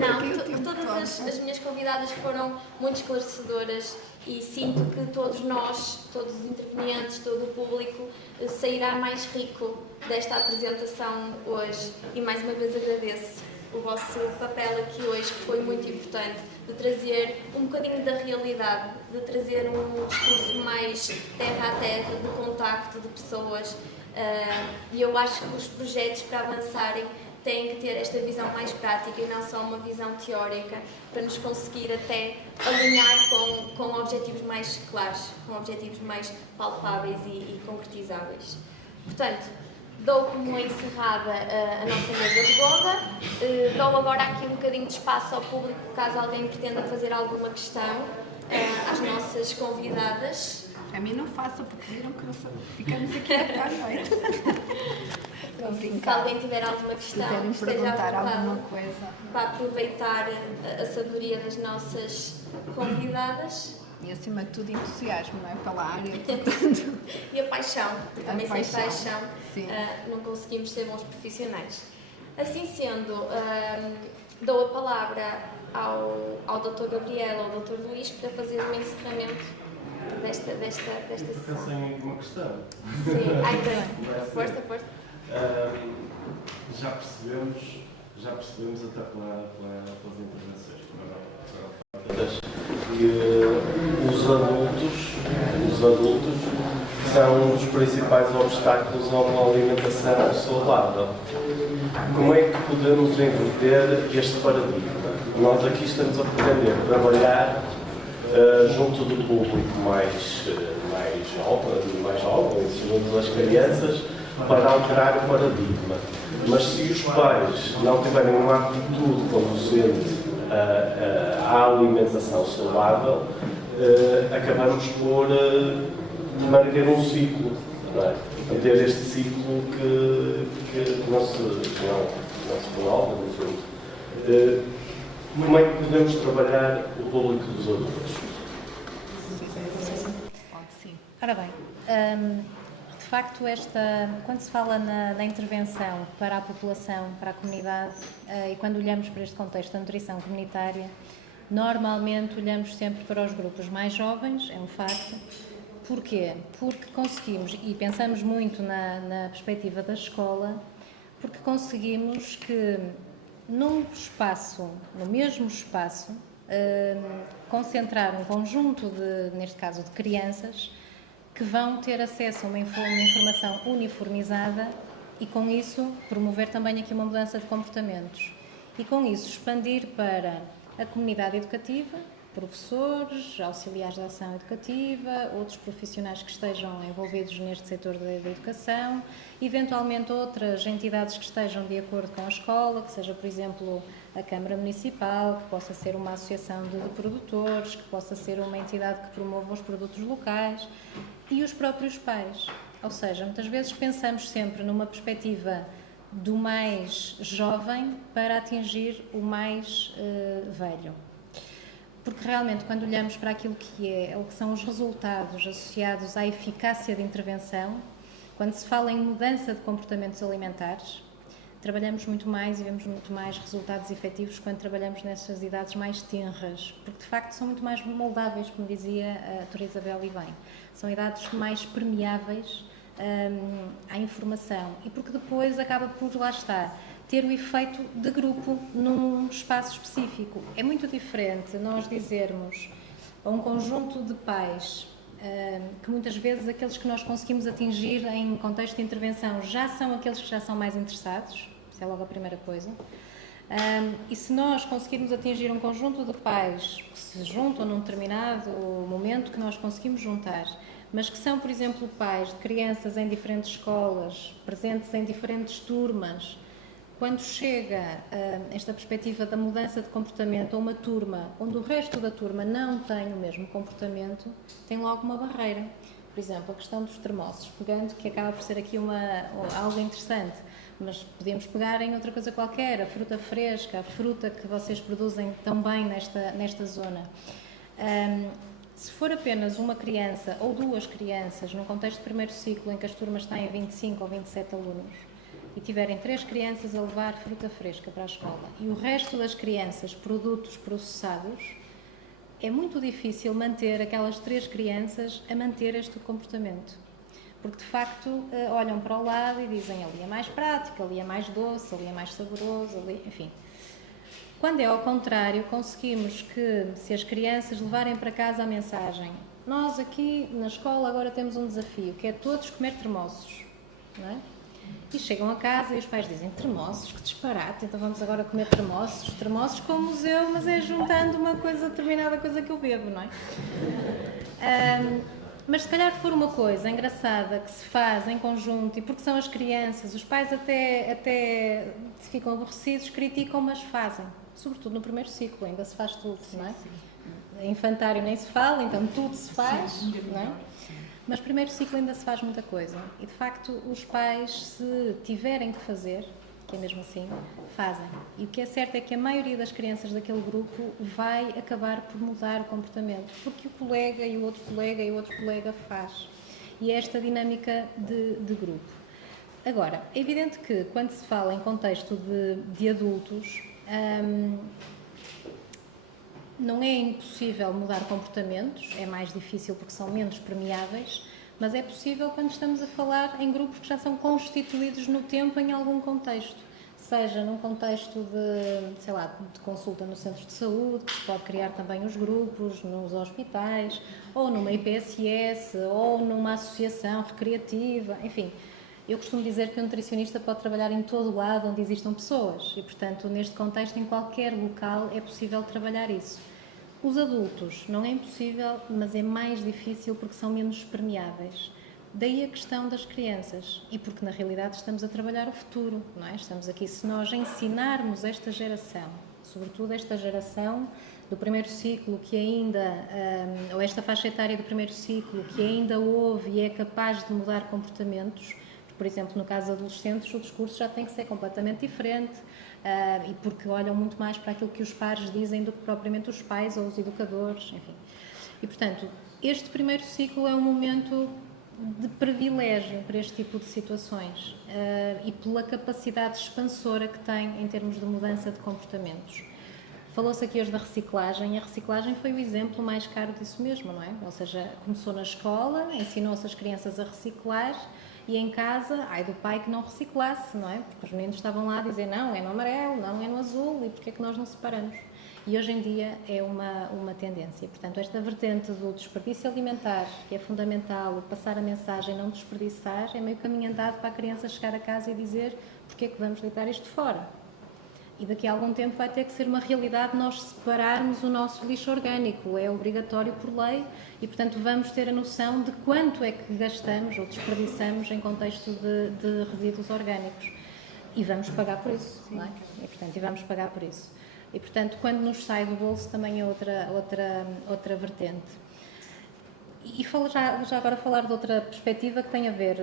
Não, todas as minhas convidadas foram muito esclarecedoras e sinto que todos nós, todos os intervenientes, todo o público, sairá mais rico desta apresentação hoje. E mais uma vez agradeço o vosso papel aqui hoje, que foi muito importante, de trazer um bocadinho da realidade, de trazer um discurso mais terra a terra, de contacto de pessoas. E eu acho que os projetos, para avançarem, têm que ter esta visão mais prática e não só uma visão teórica, para nos conseguir até alinhar com objetivos mais claros, com objetivos mais palpáveis e concretizáveis. Portanto, dou como encerrada a nossa mesa redonda. Dou agora aqui um bocadinho de espaço ao público, caso alguém pretenda fazer alguma questão às nossas convidadas. A mim não faça, porque viram que ficamos aqui até à noite. Se alguém tiver alguma questão, esteja à vontade para aproveitar a sabedoria das nossas convidadas. E acima de tudo entusiasmo, não é? Pela área. E a paixão, porque também sem paixão não conseguimos ser bons profissionais. Assim sendo, dou a palavra ao Dr. Gabriel, ao Dr. Luís, para fazer um encerramento desta sessão. Pensei em uma questão. Sim, força. Já percebemos até pelas intervenções que os adultos dos adultos, são um dos principais obstáculos a uma alimentação saudável. Como é que podemos inverter este paradigma? Nós aqui estamos a pretender trabalhar junto do público mais jovens, junto das crianças, para alterar o paradigma. Mas se os pais não tiverem uma atitude conducente à alimentação saudável, acabamos por manter um ciclo, não é? Manter este ciclo que não se prolonga, no fundo. Como é que podemos trabalhar o público dos adultos? Ora bem, de facto, quando se fala na intervenção para a população, para a comunidade, e quando olhamos para este contexto da nutrição comunitária, normalmente olhamos sempre para os grupos mais jovens, é um facto. Porquê? Porque conseguimos, e pensamos muito na perspectiva da escola, porque conseguimos que no mesmo espaço, concentrar um conjunto neste caso de crianças, que vão ter acesso a uma informação uniformizada e, com isso, promover também aqui uma mudança de comportamentos. E, com isso, expandir para a comunidade educativa, professores, auxiliares de ação educativa, outros profissionais que estejam envolvidos neste setor da educação, eventualmente outras entidades que estejam de acordo com a escola, que seja, por exemplo, a Câmara Municipal, que possa ser uma associação de produtores, que possa ser uma entidade que promova os produtos locais, e os próprios pais. Ou seja, muitas vezes pensamos sempre numa perspectiva do mais jovem para atingir o mais velho. Porque realmente, quando olhamos para aquilo que são os resultados associados à eficácia de intervenção, quando se fala em mudança de comportamentos alimentares, trabalhamos muito mais e vemos muito mais resultados efetivos quando trabalhamos nessas idades mais tenras, porque de facto são muito mais moldáveis, como dizia a doutora Isabel e bem. São idades mais permeáveis à informação e porque depois acaba por, lá está, ter o efeito de grupo num espaço específico. É muito diferente nós dizermos a um conjunto de pais que muitas vezes aqueles que nós conseguimos atingir em contexto de intervenção já são aqueles que já são mais interessados, isso é logo a primeira coisa. E se nós conseguirmos atingir um conjunto de pais que se juntam num determinado momento que nós conseguimos juntar, mas que são, por exemplo, pais de crianças em diferentes escolas, presentes em diferentes turmas, quando chega esta perspectiva da mudança de comportamento a uma turma onde o resto da turma não tem o mesmo comportamento, tem logo uma barreira. Por exemplo, a questão dos termossos, pegando, que acaba por ser aqui algo interessante, mas podemos pegar em outra coisa qualquer, a fruta fresca, a fruta que vocês produzem também nesta zona. Se for apenas uma criança ou duas crianças, num contexto de primeiro ciclo em que as turmas têm 25 ou 27 alunos, e tiverem 3 crianças a levar fruta fresca para a escola e o resto das crianças produtos processados, é muito difícil manter aquelas 3 crianças a manter este comportamento. Porque, de facto, olham para o lado e dizem ali é mais prático, ali é mais doce, ali é mais saboroso, ali, enfim. Quando é ao contrário, conseguimos que, se as crianças levarem para casa a mensagem, nós aqui na escola agora temos um desafio, que é todos comer termossos, não é? E chegam a casa e os pais dizem termossos, que disparate, então vamos agora comer termossos com o museu, mas é juntando uma coisa, determinada coisa que eu bebo, não é? Mas se calhar for uma coisa engraçada que se faz em conjunto, e porque são as crianças, os pais até ficam aborrecidos, criticam, mas fazem. Sobretudo no primeiro ciclo, ainda se faz tudo, não é? Infantário nem se fala, então tudo se faz, não é? Mas primeiro ciclo ainda se faz muita coisa. E, de facto, os pais, se tiverem que fazer, que é mesmo assim, fazem. E o que é certo é que a maioria das crianças daquele grupo vai acabar por mudar o comportamento, porque o colega e o outro colega e o outro colega faz. E é esta dinâmica de grupo. Agora, é evidente que, quando se fala em contexto de adultos, não é impossível mudar comportamentos, é mais difícil porque são menos permeáveis, mas é possível quando estamos a falar em grupos que já são constituídos no tempo em algum contexto. seja num contexto de, sei lá, de consulta no centro de saúde, que se pode criar também os grupos nos hospitais, ou numa IPSS, ou numa associação recreativa, enfim. Eu costumo dizer que o nutricionista pode trabalhar em todo lado onde existam pessoas e, portanto, neste contexto, em qualquer local é possível trabalhar isso. Os adultos não é impossível, mas é mais difícil porque são menos permeáveis. Daí a questão das crianças e porque, na realidade, estamos a trabalhar o futuro, não é? Estamos aqui, se nós ensinarmos esta geração, sobretudo esta geração do primeiro ciclo que ainda, ou esta faixa etária do primeiro ciclo que ainda ouve e é capaz de mudar comportamentos. Por exemplo, no caso dos adolescentes, o discurso já tem que ser completamente diferente e porque olham muito mais para aquilo que os pares dizem do que propriamente os pais ou os educadores, enfim. E, portanto, este primeiro ciclo é um momento de privilégio para este tipo de situações e pela capacidade expansora que tem em termos de mudança de comportamentos. Falou-se aqui hoje da reciclagem, e a reciclagem foi o exemplo mais caro disso mesmo, não é? Ou seja, começou na escola, ensinou-se as crianças a reciclar, e em casa, ai do pai que não reciclasse, não é? Porque os meninos estavam lá a dizer não, é no amarelo, não é no azul, e porquê é que nós não separamos? E hoje em dia é uma tendência. Portanto, esta vertente do desperdício alimentar, que é fundamental, o passar a mensagem, não desperdiçar, é meio caminho andado para a criança chegar a casa e dizer porquê é que vamos deitar isto fora? E daqui a algum tempo vai ter que ser uma realidade nós separarmos o nosso lixo orgânico. É obrigatório por lei e, portanto, vamos ter a noção de quanto é que gastamos ou desperdiçamos em contexto de resíduos orgânicos. E vamos pagar por isso, não é? E vamos pagar por isso. E, portanto, quando nos sai do bolso também é outra vertente. E já agora falar de outra perspectiva que tem a ver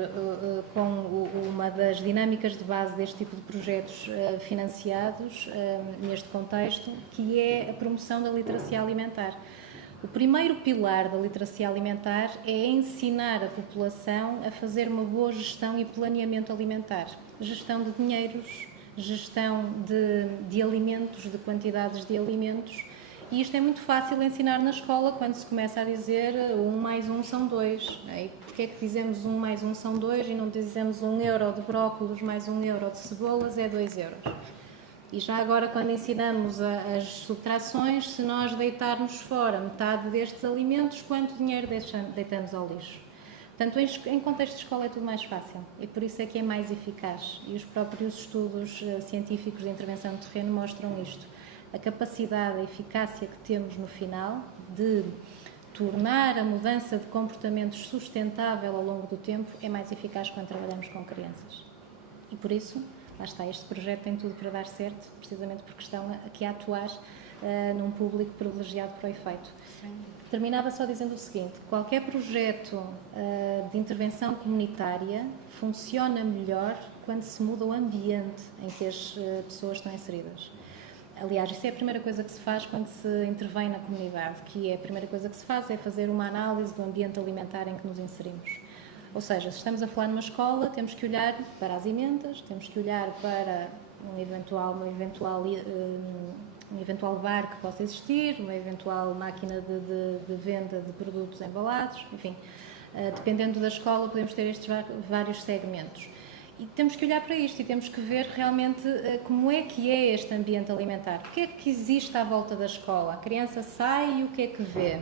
com uma das dinâmicas de base deste tipo de projetos financiados neste contexto, que é a promoção da literacia alimentar. O primeiro pilar da literacia alimentar é ensinar a população a fazer uma boa gestão e planeamento alimentar. Gestão de dinheiros, gestão de alimentos, de quantidades de alimentos. E isto é muito fácil ensinar na escola quando se começa a dizer 1 mais 1 são 2. E porquê é que dizemos 1 mais 1 são 2 e não dizemos 1 euro de brócolos mais 1 euro de cebolas é 2 euros? E já agora, quando ensinamos as subtrações, se nós deitarmos fora metade destes alimentos, quanto dinheiro deitamos ao lixo? Portanto, em contexto de escola é tudo mais fácil e por isso é que é mais eficaz. E os próprios estudos científicos de intervenção de terreno mostram isto. A capacidade, a eficácia que temos no final de tornar a mudança de comportamentos sustentável ao longo do tempo é mais eficaz quando trabalhamos com crianças. E por isso, lá está, este projeto tem tudo para dar certo, precisamente porque estão aqui a atuar num público privilegiado para o efeito. Sim. Terminava só dizendo o seguinte: qualquer projeto de intervenção comunitária funciona melhor quando se muda o ambiente em que as pessoas estão inseridas. Aliás, isso é a primeira coisa que se faz quando se intervém na comunidade, que é a primeira coisa que se faz é fazer uma análise do ambiente alimentar em que nos inserimos. Ou seja, se estamos a falar numa escola, temos que olhar para as emendas, temos que olhar para um eventual bar que possa existir, uma eventual máquina de venda de produtos embalados, enfim, dependendo da escola podemos ter estes vários segmentos. E temos que olhar para isto e temos que ver realmente como é que é este ambiente alimentar. O que é que existe à volta da escola? A criança sai e o que é que vê?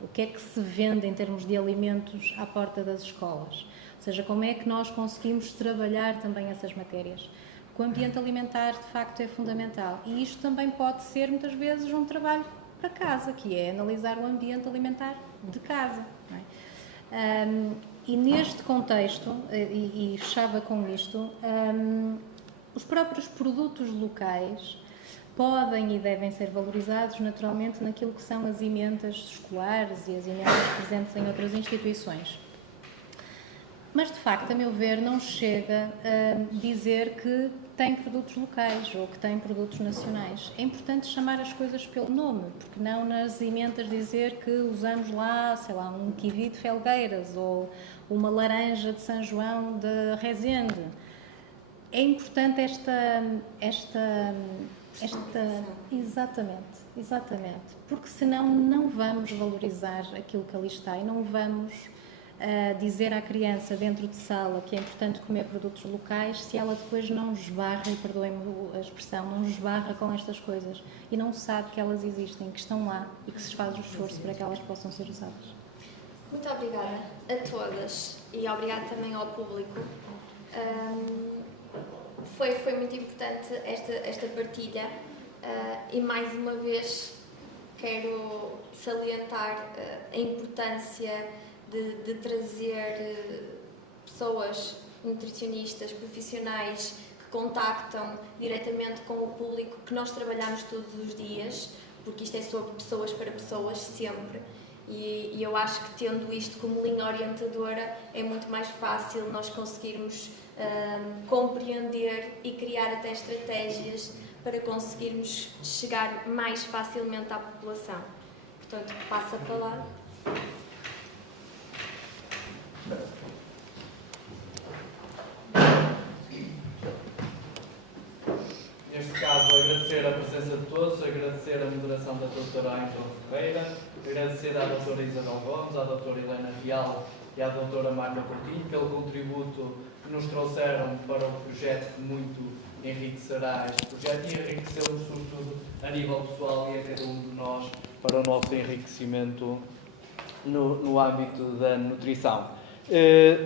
O que é que se vende em termos de alimentos à porta das escolas? Ou seja, como é que nós conseguimos trabalhar também essas matérias? Porque o ambiente alimentar, de facto, é fundamental. E isto também pode ser, muitas vezes, um trabalho para casa, que é analisar o ambiente alimentar de casa. Não é? E neste contexto, e fechava com isto, os próprios produtos locais podem e devem ser valorizados naturalmente naquilo que são as emendas escolares e as emendas presentes em outras instituições. Mas, de facto, a meu ver, não chega a dizer que tem produtos locais ou que tem produtos nacionais. É importante chamar as coisas pelo nome, porque não nas emendas dizer que usamos lá, sei lá, um kiwi de Felgueiras ou uma laranja de São João de Rezende. É importante exatamente, porque senão não vamos valorizar aquilo que ali está e não vamos dizer à criança dentro de sala que é importante comer produtos locais, se ela depois não esbarra, e perdoem-me a expressão, não esbarra com estas coisas e não sabe que elas existem, que estão lá e que se faz o esforço para que elas possam ser usadas. Muito obrigada a todas e obrigada também ao público. Foi muito importante esta partilha e mais uma vez quero salientar a importância de trazer pessoas, nutricionistas, profissionais que contactam diretamente com o público que nós trabalhamos todos os dias, porque isto é sobre pessoas para pessoas sempre. E eu acho que tendo isto como linha orientadora é muito mais fácil nós conseguirmos compreender e criar até estratégias para conseguirmos chegar mais facilmente à população. Portanto, passo a palavra. Neste caso, agradecer a presença de todos, agradecer a moderação da doutora Ângela Ferreira, agradecer à doutora Isabel Gomes, à doutora Helena Real e à doutora Marta Coutinho pelo contributo que nos trouxeram para o projeto, que muito enriquecerá este projeto e enriqueceu-nos sobretudo a nível pessoal e a cada um de nós para o nosso enriquecimento no âmbito da nutrição.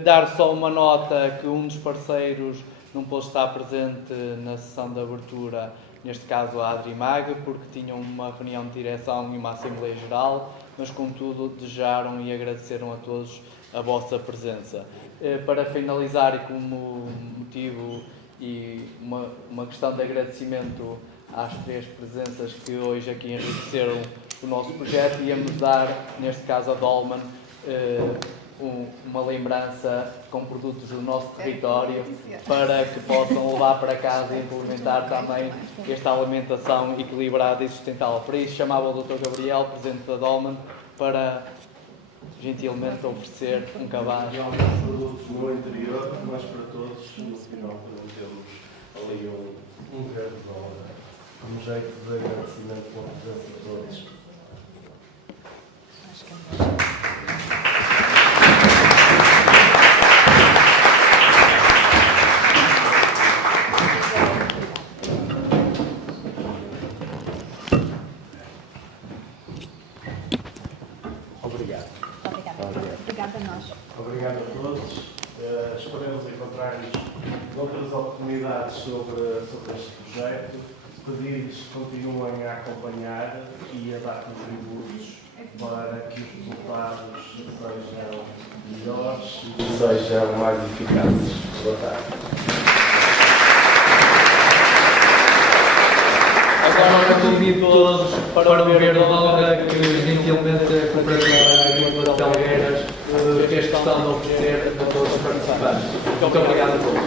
Dar só uma nota que um dos parceiros não pôde estar presente na sessão de abertura, neste caso a Adrimag, porque tinham uma reunião de direção e uma Assembleia Geral, mas contudo desejaram e agradeceram a todos a vossa presença. Para finalizar e como motivo e uma questão de agradecimento às 3 presenças que hoje aqui enriqueceram o nosso projeto, íamos dar, neste caso a Dolman, uma lembrança com produtos do nosso território para que possam levar para casa e implementar também esta alimentação equilibrada e sustentável. Por isso chamava o Dr. Gabriel, presidente da Dolman, para gentilmente oferecer um cabaz. E alguns produtos no interior, mas para todos, no final prometemos ali um verde como jeito de agradecimento pela presença de todos. Obrigado. Obrigada a nós. Obrigado a todos. Esperamos encontrar-nos noutras oportunidades sobre este projeto. Pedir-lhes que continuem a acompanhar e a dar contributos para que os resultados sejam melhores e sejam mais eficazes. Boa tarde. Agora eu convido todos para ver a obra que gentilmente a Cooperativa Agrícola de Felgueiras fez questão de oferecer a todos os participantes. Muito obrigado a todos.